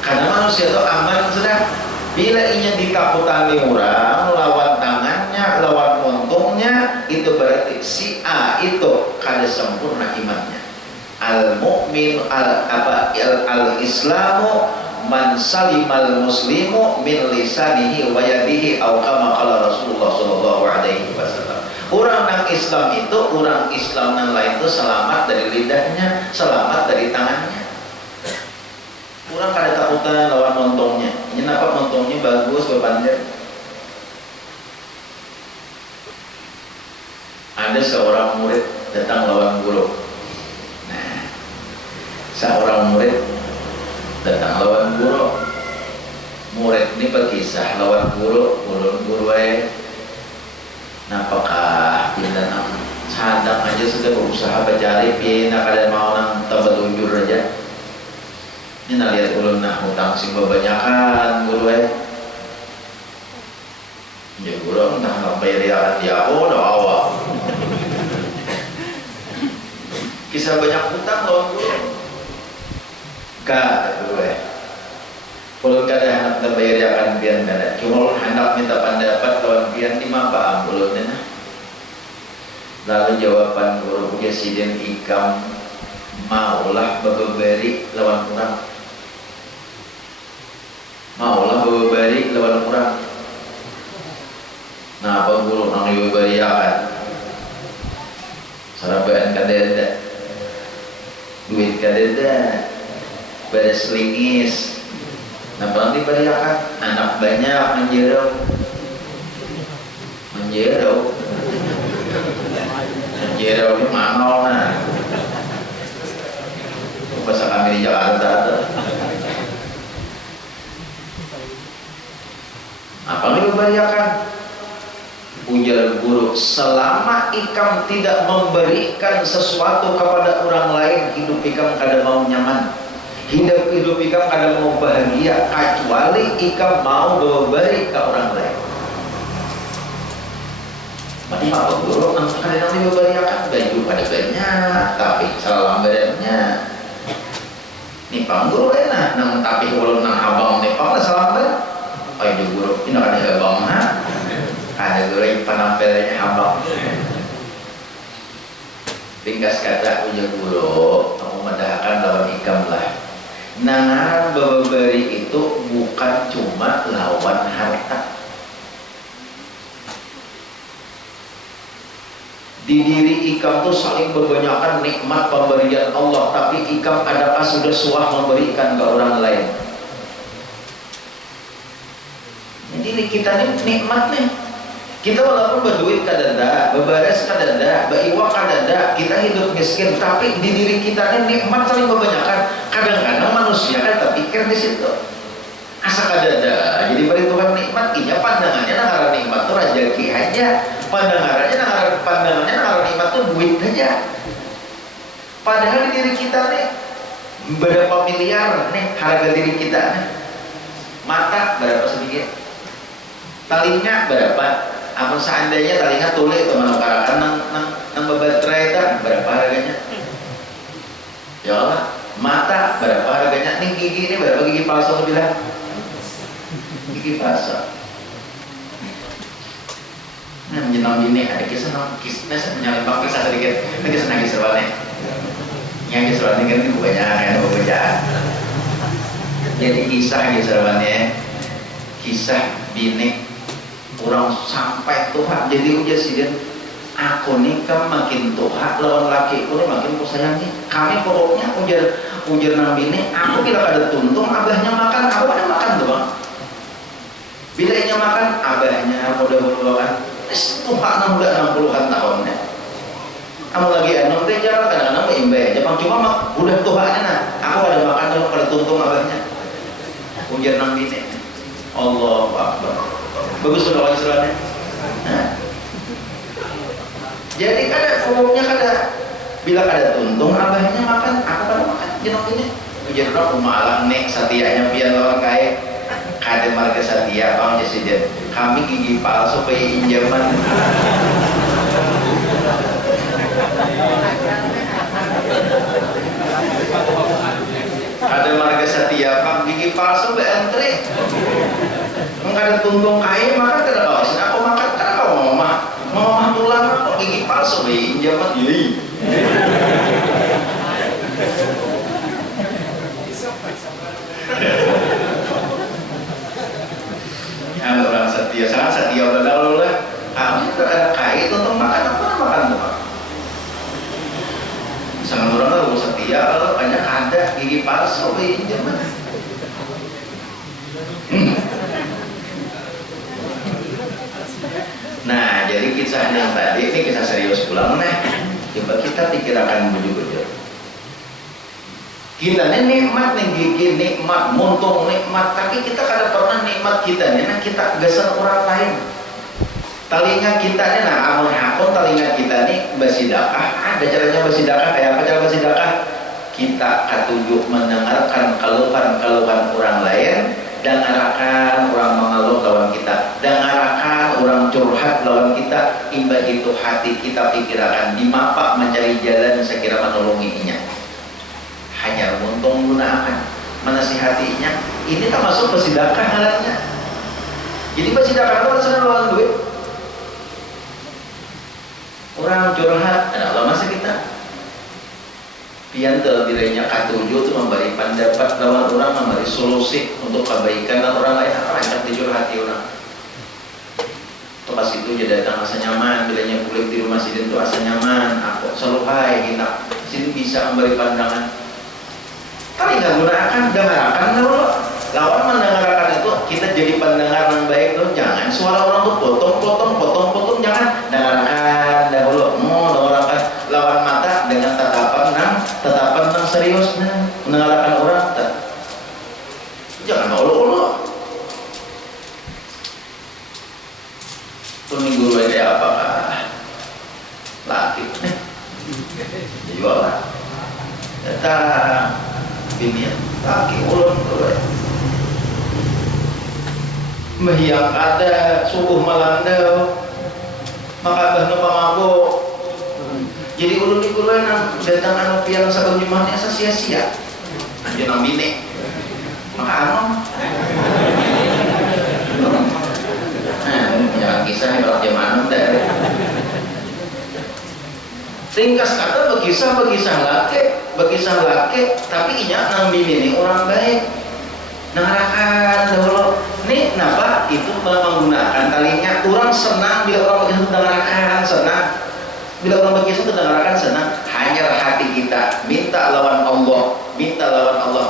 Karena manusia itu aman sudah. Bila inya ditakutani orang, lawan tangannya, lawan untungnya, itu berarti si A itu kada sempurna imannya. Al-mu'min al-islamu man salimal muslimu min lisanihi wa yadihi au kama qala Rasulullah sallallahu alaihi wasallam. Orang yang Islam itu, orang Islam yang lain itu selamat dari lidahnya, selamat dari tangannya. Orang kada takutan lawan montongnya. Ini nampak montongnya bagus, berpandai. Ada seorang murid datang lawan guru. Nah, seorang murid datang lawan guru. Murid ini berkisah lawan guru, guru napakah pindah sadang aja sudah berusaha mencari pindah kalian mau nang tambah tunjur aja. Ini nak lihat ulun nak hutang sing kebanyakan guru ya guru entah sampai riakan dia udah awal kisah banyak hutang lawan guru kata guru kalau kada hendak terbayar akan pian kada cuma hendak minta pendapat lawan pian di mapa ulun nah. Lalu jawaban guru presiden ikam maulah babebari lawan kurang, maulah babebari lawan kurang. Nah apa guru nang babebari akan sarapan kadeda duit kadeda beres lingis. Nah nanti beriakan anak banyak menjerau ini mana bahasa kami di Jakarta ada apa yang diberiakan ujar guru selama ikam tidak memberikan sesuatu kepada orang lain hidup ikam kada mau nyaman. Hidup ikam kadang mau bahagia kecuali ikam mau memberi ke orang lain. Mati apa guru? Kadang nanti memberiakan baju pada banyak, tapi salah badannya. Nih pang guru enak, nang tapi kalau nang abang nih pang salah badan. Oh ini guru, ini ada abang ha? Ada guru yang penampilnya abang. Ringkas kata ujar guru, kamu mendahkan lawan ikam lah. Nah, babebari itu bukan cuma lawan harta. Di diri ikam tuh saling berbanyakan nikmat pemberian Allah, tapi ikam adakah sudah suah memberikan ke orang lain? Di diri kita nih nikmat nih. Kita walaupun berduit kadada, bebares kadada, beriwa kadada, kita hidup miskin, tapi di diri kita ini nikmat saling berbanyakan. Kadang-kadang manusia kan terpikir di situ. Asa kadada, jadi beri Tuhan nikmat, iya pandangannya nangara nikmat tuh rezeki aja, pandangannya nangara nikmat tuh duit aja. Padahal di diri kita nih berapa miliar nih harga diri kita nih. Mata berapa sedikit, telinga berapa. Amun seandainya telinga tulis teman ukarakan nang bebaterai itu berapa harganya? Ya Allah, mata berapa harganya? Nih gigi ini berapa gigi palsu bilang? Gigi palsu. Nah menjenang gini ada kisah menyalipang kisah sedikit. Ini kisah nangis serbalnya. Yang kisah serbalnya kan itu banyak bacaan. Jadi kisah serbalnya kisah bini kurang sampai Tuhan jadi ujar sidin aku nikah makin Tuhan lawan laki aku makin ku sayangi kami pokoknya ujar nabi ini aku bila ada tuntung abahnya makan aku ada makan tuh bang bila inya makan abahnya udah beruluan Tuhan udah 60-an tahunnya kamu lagi anu teh jalan kadang-kadang imbai Jepang cuma mah udah tuhannya nah aku ada makan dulu pada tuntung abahnya ujar nang bini Allah Akbar bagus doa istilahnya nah. Jadi kada umumnya kada bila kada tuntung abahnya makan aku kada makan jenong bini ujar aku malah nek satianya pian lawan kaya kada marga satia bang presiden kami gigi palsu supaya injaman ada marga setia pak gigi palsu beantre nggak ada tuntung kaya makan tidak bawa aku makan karena kau mau tulang aku gigi palsu be injaman yoi ada orang setia sangat setia udah lalu lah kami ada kaya tuntung makan apa makan tuh sama orang kalau setia kalau banyak ada gigi palsu zaman. Nah jadi kisah yang tadi ini kisah serius pulang nih coba kita pikirkan bujur-bujur kita ini nikmat nih gigi nikmat muntung nikmat tapi kita kada pernah nikmat kita nih nah kita geser orang lain telinga kita nih nah amun hakun telinga kita nih bersedekah ada caranya bersedekah kayak apa cara bersedekah kita ketujuh mendengarkan keluhan orang lain dengarkan orang mengeluh lawan kita dengarkan orang curhat lawan kita imba itu hati kita pikirkan dimapak mencari jalan sekira menolonginya hanya untuk menggunakan menasihatinya ini termasuk bersedekah halnya jadi bersedekah itu harus lawan duit orang curhat, ada Allah masa kita pian dirinya katuju itu memberi pendapat lawan orang memberi solusi untuk kebaikan dan orang lain rancak dicurhati orang itu pas itu jadi datang rasa nyaman bilanya kulit di rumah sini itu rasa nyaman aku selalu hai kita sini bisa memberi pandangan kali nggak gunakan dengarkan dulu lawan mendengarkan itu kita jadi pendengar yang baik tuh jangan suara orang tuh potong jangan dengarkan dahulu dengarkan lawan mata dengan tatapan nang serius mendengarkan orang jangan ulu-ulu tuh minggu guru kayak apakah laki jualan datang binian laki ulun yang ada subuh melanda maka bahnu pamabuk jadi ulun di kuruan datang anu piang sabun jumahnya sia-sia jenang bini maka anu jangan kisah kalau jemaah dari ringkas kata berkisah laki tapi inya nang bini ini orang baik nangarakan dahulu nih kenapa itu menggunakan talinya orang senang bila orang begitu dengarkan senang bila orang begitu dengarkan senang hanya hati kita minta lawan Allah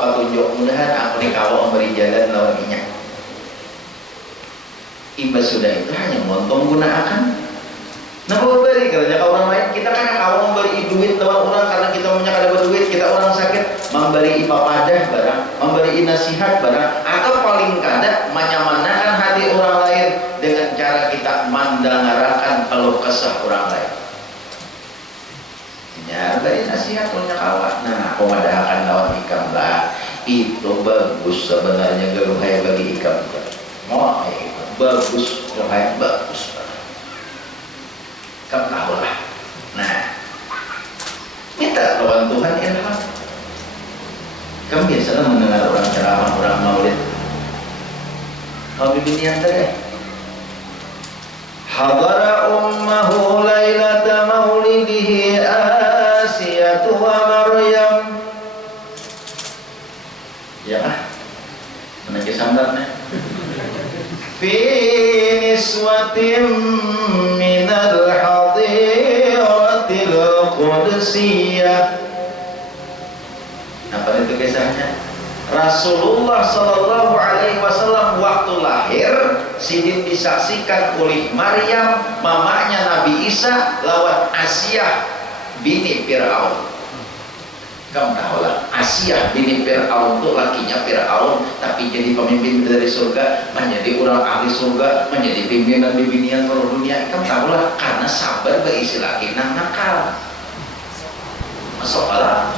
petunjuk mudahan aku nih kawal memberi jalan lawan inya imbas sudah itu hanya montong gunakan nah kalau beri kerja ke orang lain kita kan kalau memberi duit lawan orang karena kita punya kada duit kita orang sakit memberi ibadah barang memberi nasihat barang atau paling kada menyamanakan hati orang lain dengan cara kita mendengarkan kalau kesah orang lain ya beri nasihat punya kawan nah aku madahkan lawan ikam lah itu bagus sebenarnya geruhai bagi ikam mau bagus geruhai bagus kamu tahu lah nah minta lawan Tuhan ilham kamu biasalah mendengar orang ceramah orang maulid kamu bimbing yang tadi hadara ummahu lailata maulidihi Asiyatu wa Maryam ya mana kesambarnya fi niswatin minal hadiratil qudsiyah apa itu kisahnya Rasulullah Sallallahu Alaihi Wasallam waktu lahir sidin disaksikan oleh Maryam mamanya Nabi Isa lawan Asiyah bini Fir'aun Kamu tahulah, Asiyah binti Fir'aun itu lakinya Fir'aun, tapi jadi pemimpin dari surga, menjadi orang ahli surga, menjadi pimpinan di binian seluruh dunia. Kamu tahulah, karena sabar berisi laki nang nakal. Masuk Allah.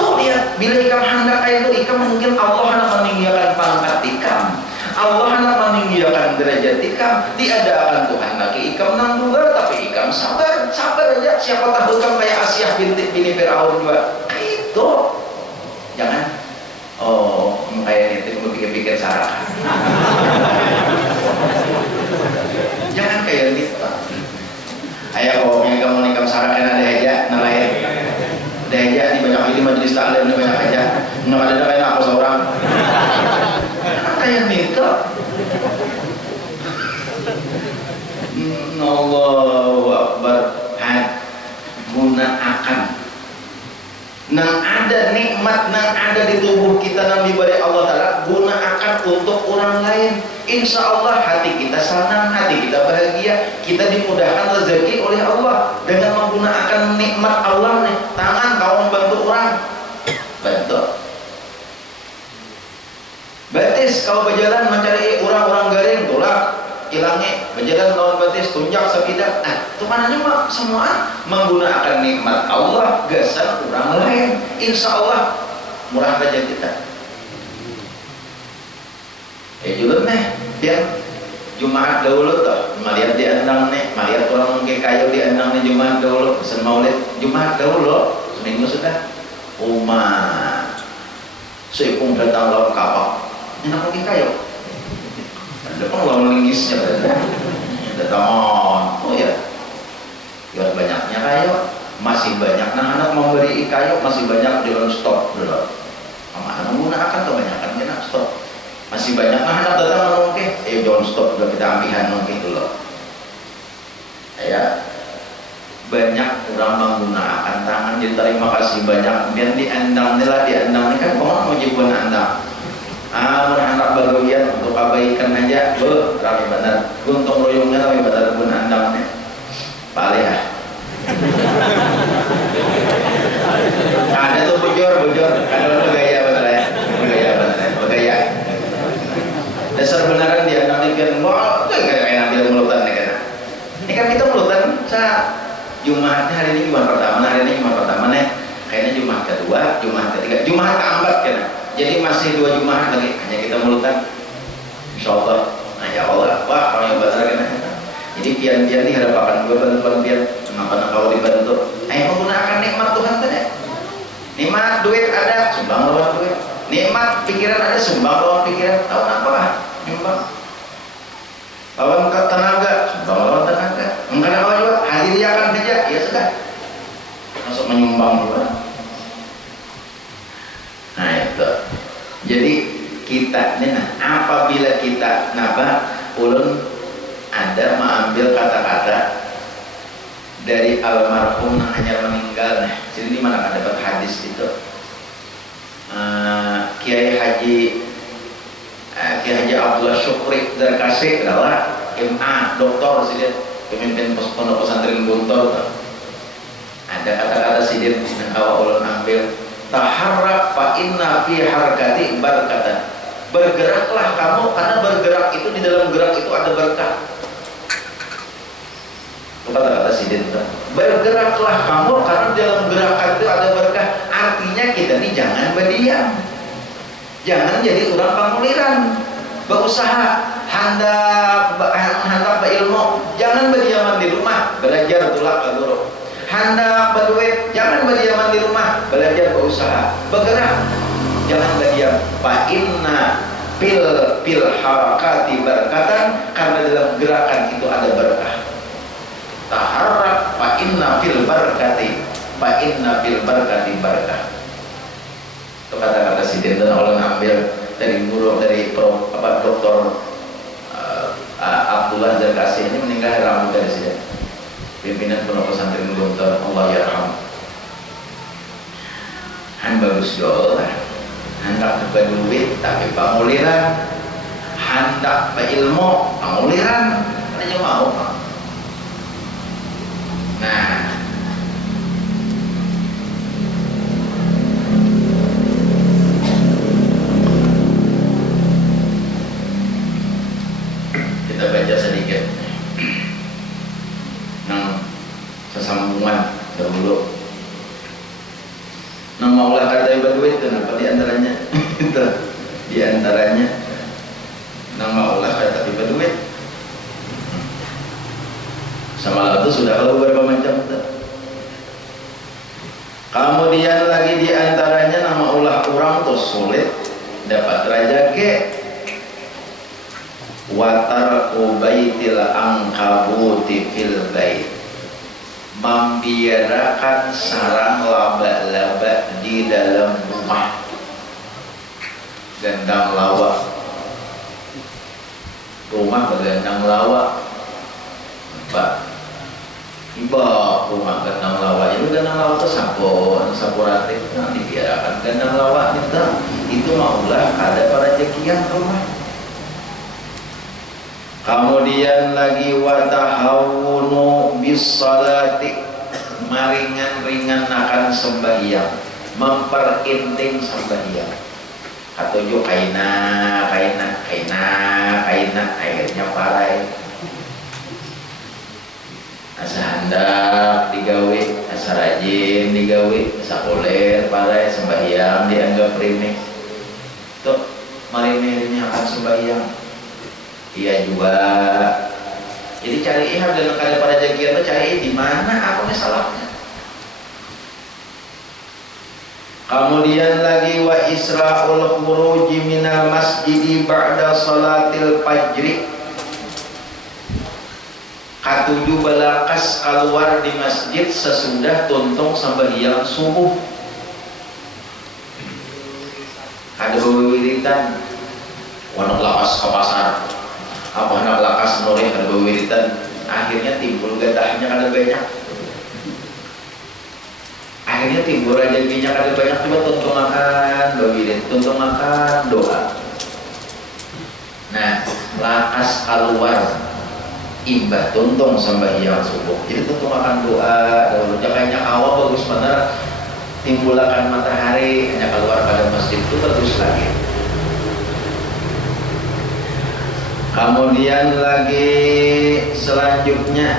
Tuh lihat, bila ikam hendak kayak itu, ikam mungkin Allah hendak meninggikan pangkat ikam, Allah hendak meninggikan derajat ikam, diadakan Tuhan lagi ikam nang dua, tapi ikam sabar aja. Siapa tahu ikam kayak Asiyah binti Fir'aun juga. Itu jangan kayak itu gue pikir-pikir salah. Jangan kayak gitu. Ayo pokoknya kamu nikam sarah kan ada aja nelayan. Ada aja di banyak ini majelis taklim ini banyak aja. Nggak ada kayak aku seorang. Kayak gitu. Allahu Akbar. Gunakan nang ada nikmat nang ada di tubuh kita nang diberi Allah Ta'ala, gunakan untuk orang lain. Insya Allah hati kita senang, hati kita bahagia, kita dimudahkan rezeki oleh Allah dengan menggunakan nikmat Allah nih. Tangan kau membantu orang, bantu. Batis kau berjalan mencari orang-orang garing, tolak hilangnya berjalan lawan batis tunjak sepidak. Nah Tuhan mah semua menggunakan nikmat Allah gasan orang lain. Insya Allah murah rezeki kita. Juga nih biar Jumat dahulu tuh melihat diandang nih, melihat orang mungkin kayu diandang nih Jumat dahulu pesen maulid Jumat dahulu seminggu sudah umat seipung datang lawan kapal enak mungkin kayu depan lawan lingisnya datang oh ya biar banyaknya kayu masih banyak anak memberi kayu masih banyak jangan stop dulu anak menggunakan kebanyakan kena stop masih banyak anak datang mungkin jangan stop udah kita ampihan mungkin dulu ya banyak orang menggunakan tangan jadi terima kasih banyak dan diandang nila diandang ini kan mau jibuan andang anak bagian untuk kebaikan aja rame benar untung royongnya rame benar pun andangnya balik ya ada tuh bujur ada bergaya benar ya bergaya dasar benaran dia nanti kan wah kayak nanti mulutan nih kan ini kan kita mulutan Jumatnya hari ini Jumat pertama nih kayaknya Jumat kedua Jumat ketiga Jumat keempat kan jadi masih 2 Jumat lagi hanya kita mulutan insyaallah. Nah ya Allah wah kalau yang benar kan jadi pian-pian nih harapan gue bantuan pian kenapa kalau dibantu menggunakan nikmat Tuhan tadi nikmat duit ada sumbang lawan duit nikmat pikiran ada sumbang lawan pikiran tahu apa lah nyumbang lawan tenaga sumbang lawan tenaga enggak ada apa juga hadiahkan saja ya sudah masuk menyumbang juga. Nah itu jadi kita nih apabila kita ulun ada mengambil kata-kata dari almarhum yang hanya meninggal jadi di mana dapat hadis itu Kiai Haji Abdullah Syukri Darkasih adalah MA doktor sih pemimpin pondok pesantren Guntur ada kata-kata sidir yang awal ulun ambil taharrak fa inna fi harakati barakatan bergeraklah kamu karena bergerak itu di dalam gerak itu ada berkah kata-kata sidir bergeraklah kamu karena di dalam gerakan itu ada berkah artinya kita ini jangan berdiam jangan jadi orang penguliran berusaha hendak berilmu jangan berdiaman di rumah belajar tulak ke guru hendak berduit jangan berdiaman di rumah belajar berusaha bergerak jangan berdiam fa inna fil harakati barakatan karena dalam gerakan itu ada berkah taharrak fa inna fil barakati barakah itu kata-kata sidir dan Allah ambil dari guru dari Dr. Abdullah Darkasih ini meninggal hari Rabu dari sini pimpinan pondok pesantren Guntur Allah yarham bagus doa hendak berduit tapi penguliran hendak berilmu penguliran hanya mau nah Kita baca sedikit yang sesambungan dahulu. Nama Allah kata duit kenapa diantaranya? Diantaranya nama Allah kata duit. Sama itu sudah tahu beberapa macam. Kemudian lagi diantaranya nama Allah kurang tuh sulit dapat rezeki. Watar ubaitil angkabuti fil bait, membiarkan sarang laba-laba di dalam rumah. Gandang lawa, rumah bergandang lawa, Pak. Iba rumah gandang lawa, itu gandang lawa itu sapu ratif, nah dibiarkan gandang lawa itu maulah ada para jekian rumah. Kemudian lagi watahawunu bis salati, maringan-ringan akan sembahyang, memperinting sembahyang. Katujuh kaina akhirnya parai. Asa handak digawe, asa rajin digawe, asa poler parai sembahyang dianggap remeh. Tuh marinir-nya akan sembahyang. Iya juga. Jadi cari harga kada pada jagian tuh cari di mana apa salahnya. Kemudian lagi wa isra'ul khuruji minal masjidi ba'da salatil fajri. Katujuh balakas keluar di masjid sesudah tuntung sembahyang subuh. Ada wiritan wanang lakas ke pasar. Apa nak lakas noreh ada wiritan, akhirnya timbul gadahnya kada banyak. Akhirnya timbul rezekinya kada banyak, coba tuntung makan bawirit, tuntung makan doa. Nah, lakas keluar imbah tuntung sembahyang subuh. Jadi tuntung makan doa, dahulu jakanya awal bagus benar. Timbulakan matahari hanya keluar pada masjid itu bagus lagi. Kemudian lagi selanjutnya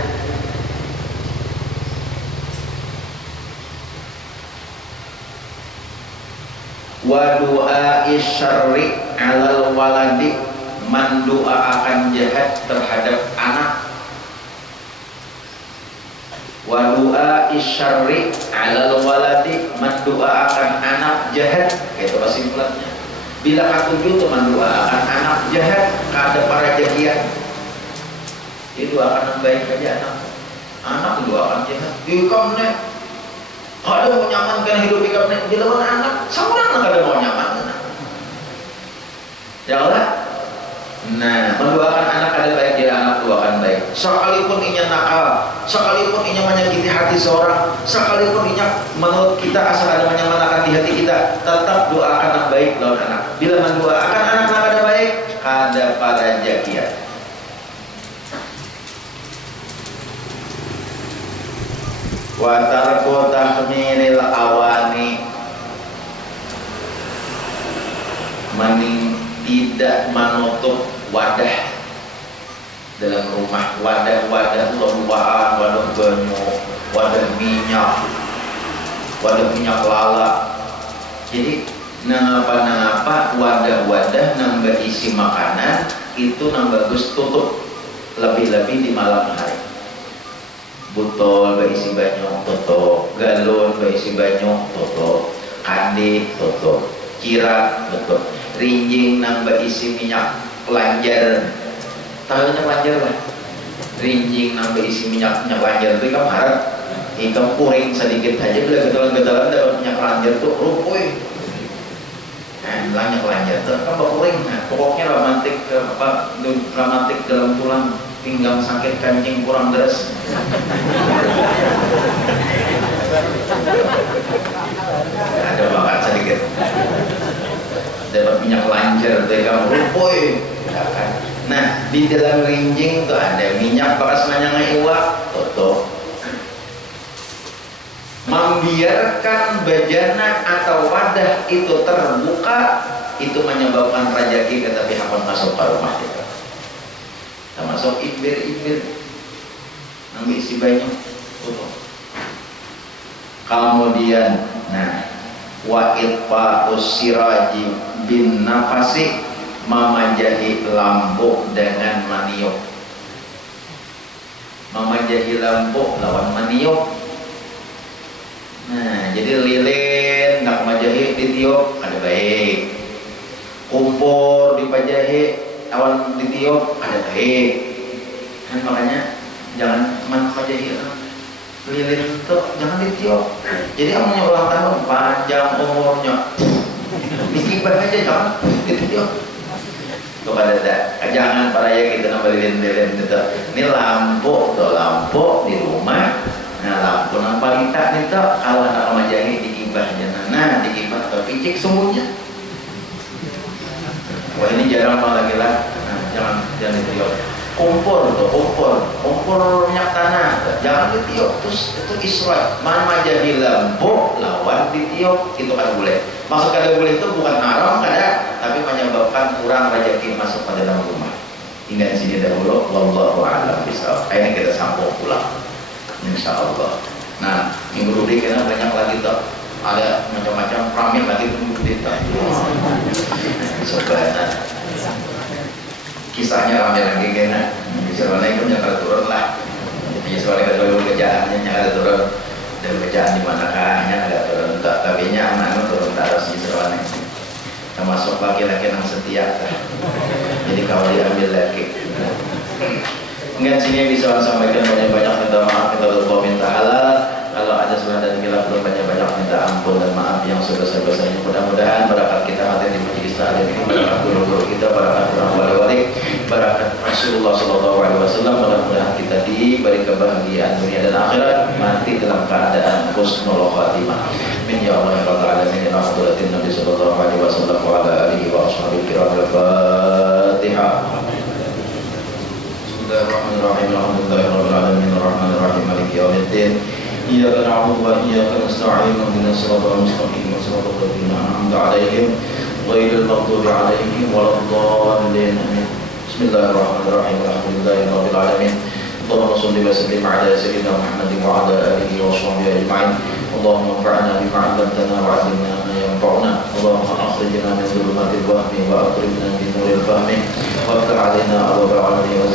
wa du'a isyarri 'alal waladi, mendoakan jahat terhadap anak. Wa du'a isyarri 'alal waladi, mendoakan anak jahat. Itu kesimpulannya. Bila katujuh itu mendoakan anak jahat kada para jagian, itu akan baik aja anak mendoakan jahat. Ikam nek kada mau nyamankan hidup ikam nek dilawan anak, sama anak kada mau nyaman. Ya Allah. Nah, mendoakan anak kada baik, dia anak doakan baik. Sekalipun inya nakal, sekalipun inya menyakiti hati seorang, sekalipun inya menurut kita asal ada menyamanakan di hati kita, tetap doakan yang baik lawan anak. Bila mendoakan anak kada baik, kada pada jakian. Wa tarku tahmiril awani, tidak menutup wadah dalam rumah. Wadah lembahan, wadah banyu, wadah minyak lala. Jadi nangapa wadah nang berisi makanan itu nang bagus tutup, lebih-lebih di malam hari. Botol berisi banyu tutup, galon berisi banyu tutup, kandi tutup, cirak tutup, rinjing nang berisi minyak lanjar. Tahu minyak lanjar lah. Rinjing nang berisi minyak lanjar itu kan harap ikam kuring sedikit aja, bila getalan dapat minyak lanjar tuh rupuy. Minyak lanjar tuh kan kuring. Nah, pokoknya romantik dalam tulang pinggang sakit, kancing kurang deres. Ada bakat sedikit. Dapat minyak lanjar tuh ikam rupuy. Nah, di dalam rinjing tuh ada minyak bekas manyangai iwak, tutup. Membiarkan bejana atau wadah itu terbuka, itu menyebabkan rezeki tetapi akan masuk ke rumah kita. termasuk ibir ambil isi banyak tutup. Kemudian wa itfa'us siraji bin nafasi, memajahi lampu dengan maniok. Memajahi lampu lawan maniok. Jadi lilin nak majahi ditiup ada baik, kumpur dipajahi awan ditiup ada baik. Kan makanya jangan cuma majahi lilin itu jangan ditiup. Jadi amanya ulang tahun panjang umurnya, dikibah aja jangan ditiup. Kepada jangan para ya kita nambah lilin-lilin itu. Ini lampu di rumah. Lampu nampak kita itu kalau nak majahi dikibah aja, dikibah atau picik sumbunya. Wah ini jarang lagi lah. Jangan ditiup. Kumpul minyak tanah, jangan ditiup. Terus itu israt, majahi lampu lawan ditiup itu kan boleh. Maksud kada boleh itu bukan haram kada, tapi menyebabkan kurang rezeki masuk pada dalam rumah. Hingga di sini dahulu, wallahu a'lam bishawab. Ini kita sambung pulang, insya Allah. Minggu depan kena banyak lagi tuh, ada macam-macam pramil lagi minggu depan. Sebenarnya kisahnya ramai lagi kena. Misalnya itu yang turun lah. Misalnya kalau kerjaannya yang ada turun, dan kerjaan di manakah yang ada turun, tapi nya anak turun taruh misalnya. Termasuk laki-laki yang setia. Jadi kalau diambil lagi. Enggak sini bisa sampaikan banyak-banyak minta maaf, kita lupa minta halal. Kalau ada salah dan khilaf banyak-banyak minta ampun dan maaf yang sebesar-besarnya. Mudah-mudahan barakat kita mati di majlis taklim ini, barakat guru-guru kita, barakat orang wali-wali, barakat Rasulullah SAW. Mudah-mudahan kita diberi kebahagiaan dunia dan akhirat, mati dalam keadaan husnul khatimah. Min ya Allah ya Rabbal alamin, ila hadratin Nabi sallallahu alaihi wasallam wa ala alihi wa ashabihi kiram. Al-Fatihah. Bismillahirrahmanirrahim. Alhamdulillahirabbil alamin, arrahmanir rahim, maliki yaumiddin. Iyyaka na'budu wa iyyaka nasta'in. Ihdinas siratal mustaqim, siratal ladzina an'amta 'alaihim ghairil maghdubi 'alaihim waladdallin. Bismillahirrahmanirrahim. Alhamdulillahirabbil alamin. Allahumma shalli wa sallim 'ala sayyidina Muhammadin wa 'ala alihi wa sahbihi ajma'in. Allahumma anfa'na bima 'allamtana wa 'allimna ma yanfa'una. Allahumma akhrijna min dhulumatil wahmi wa akhrijna min nuril fahmi wa aftah 'alaina abwaaba 'ilmi wa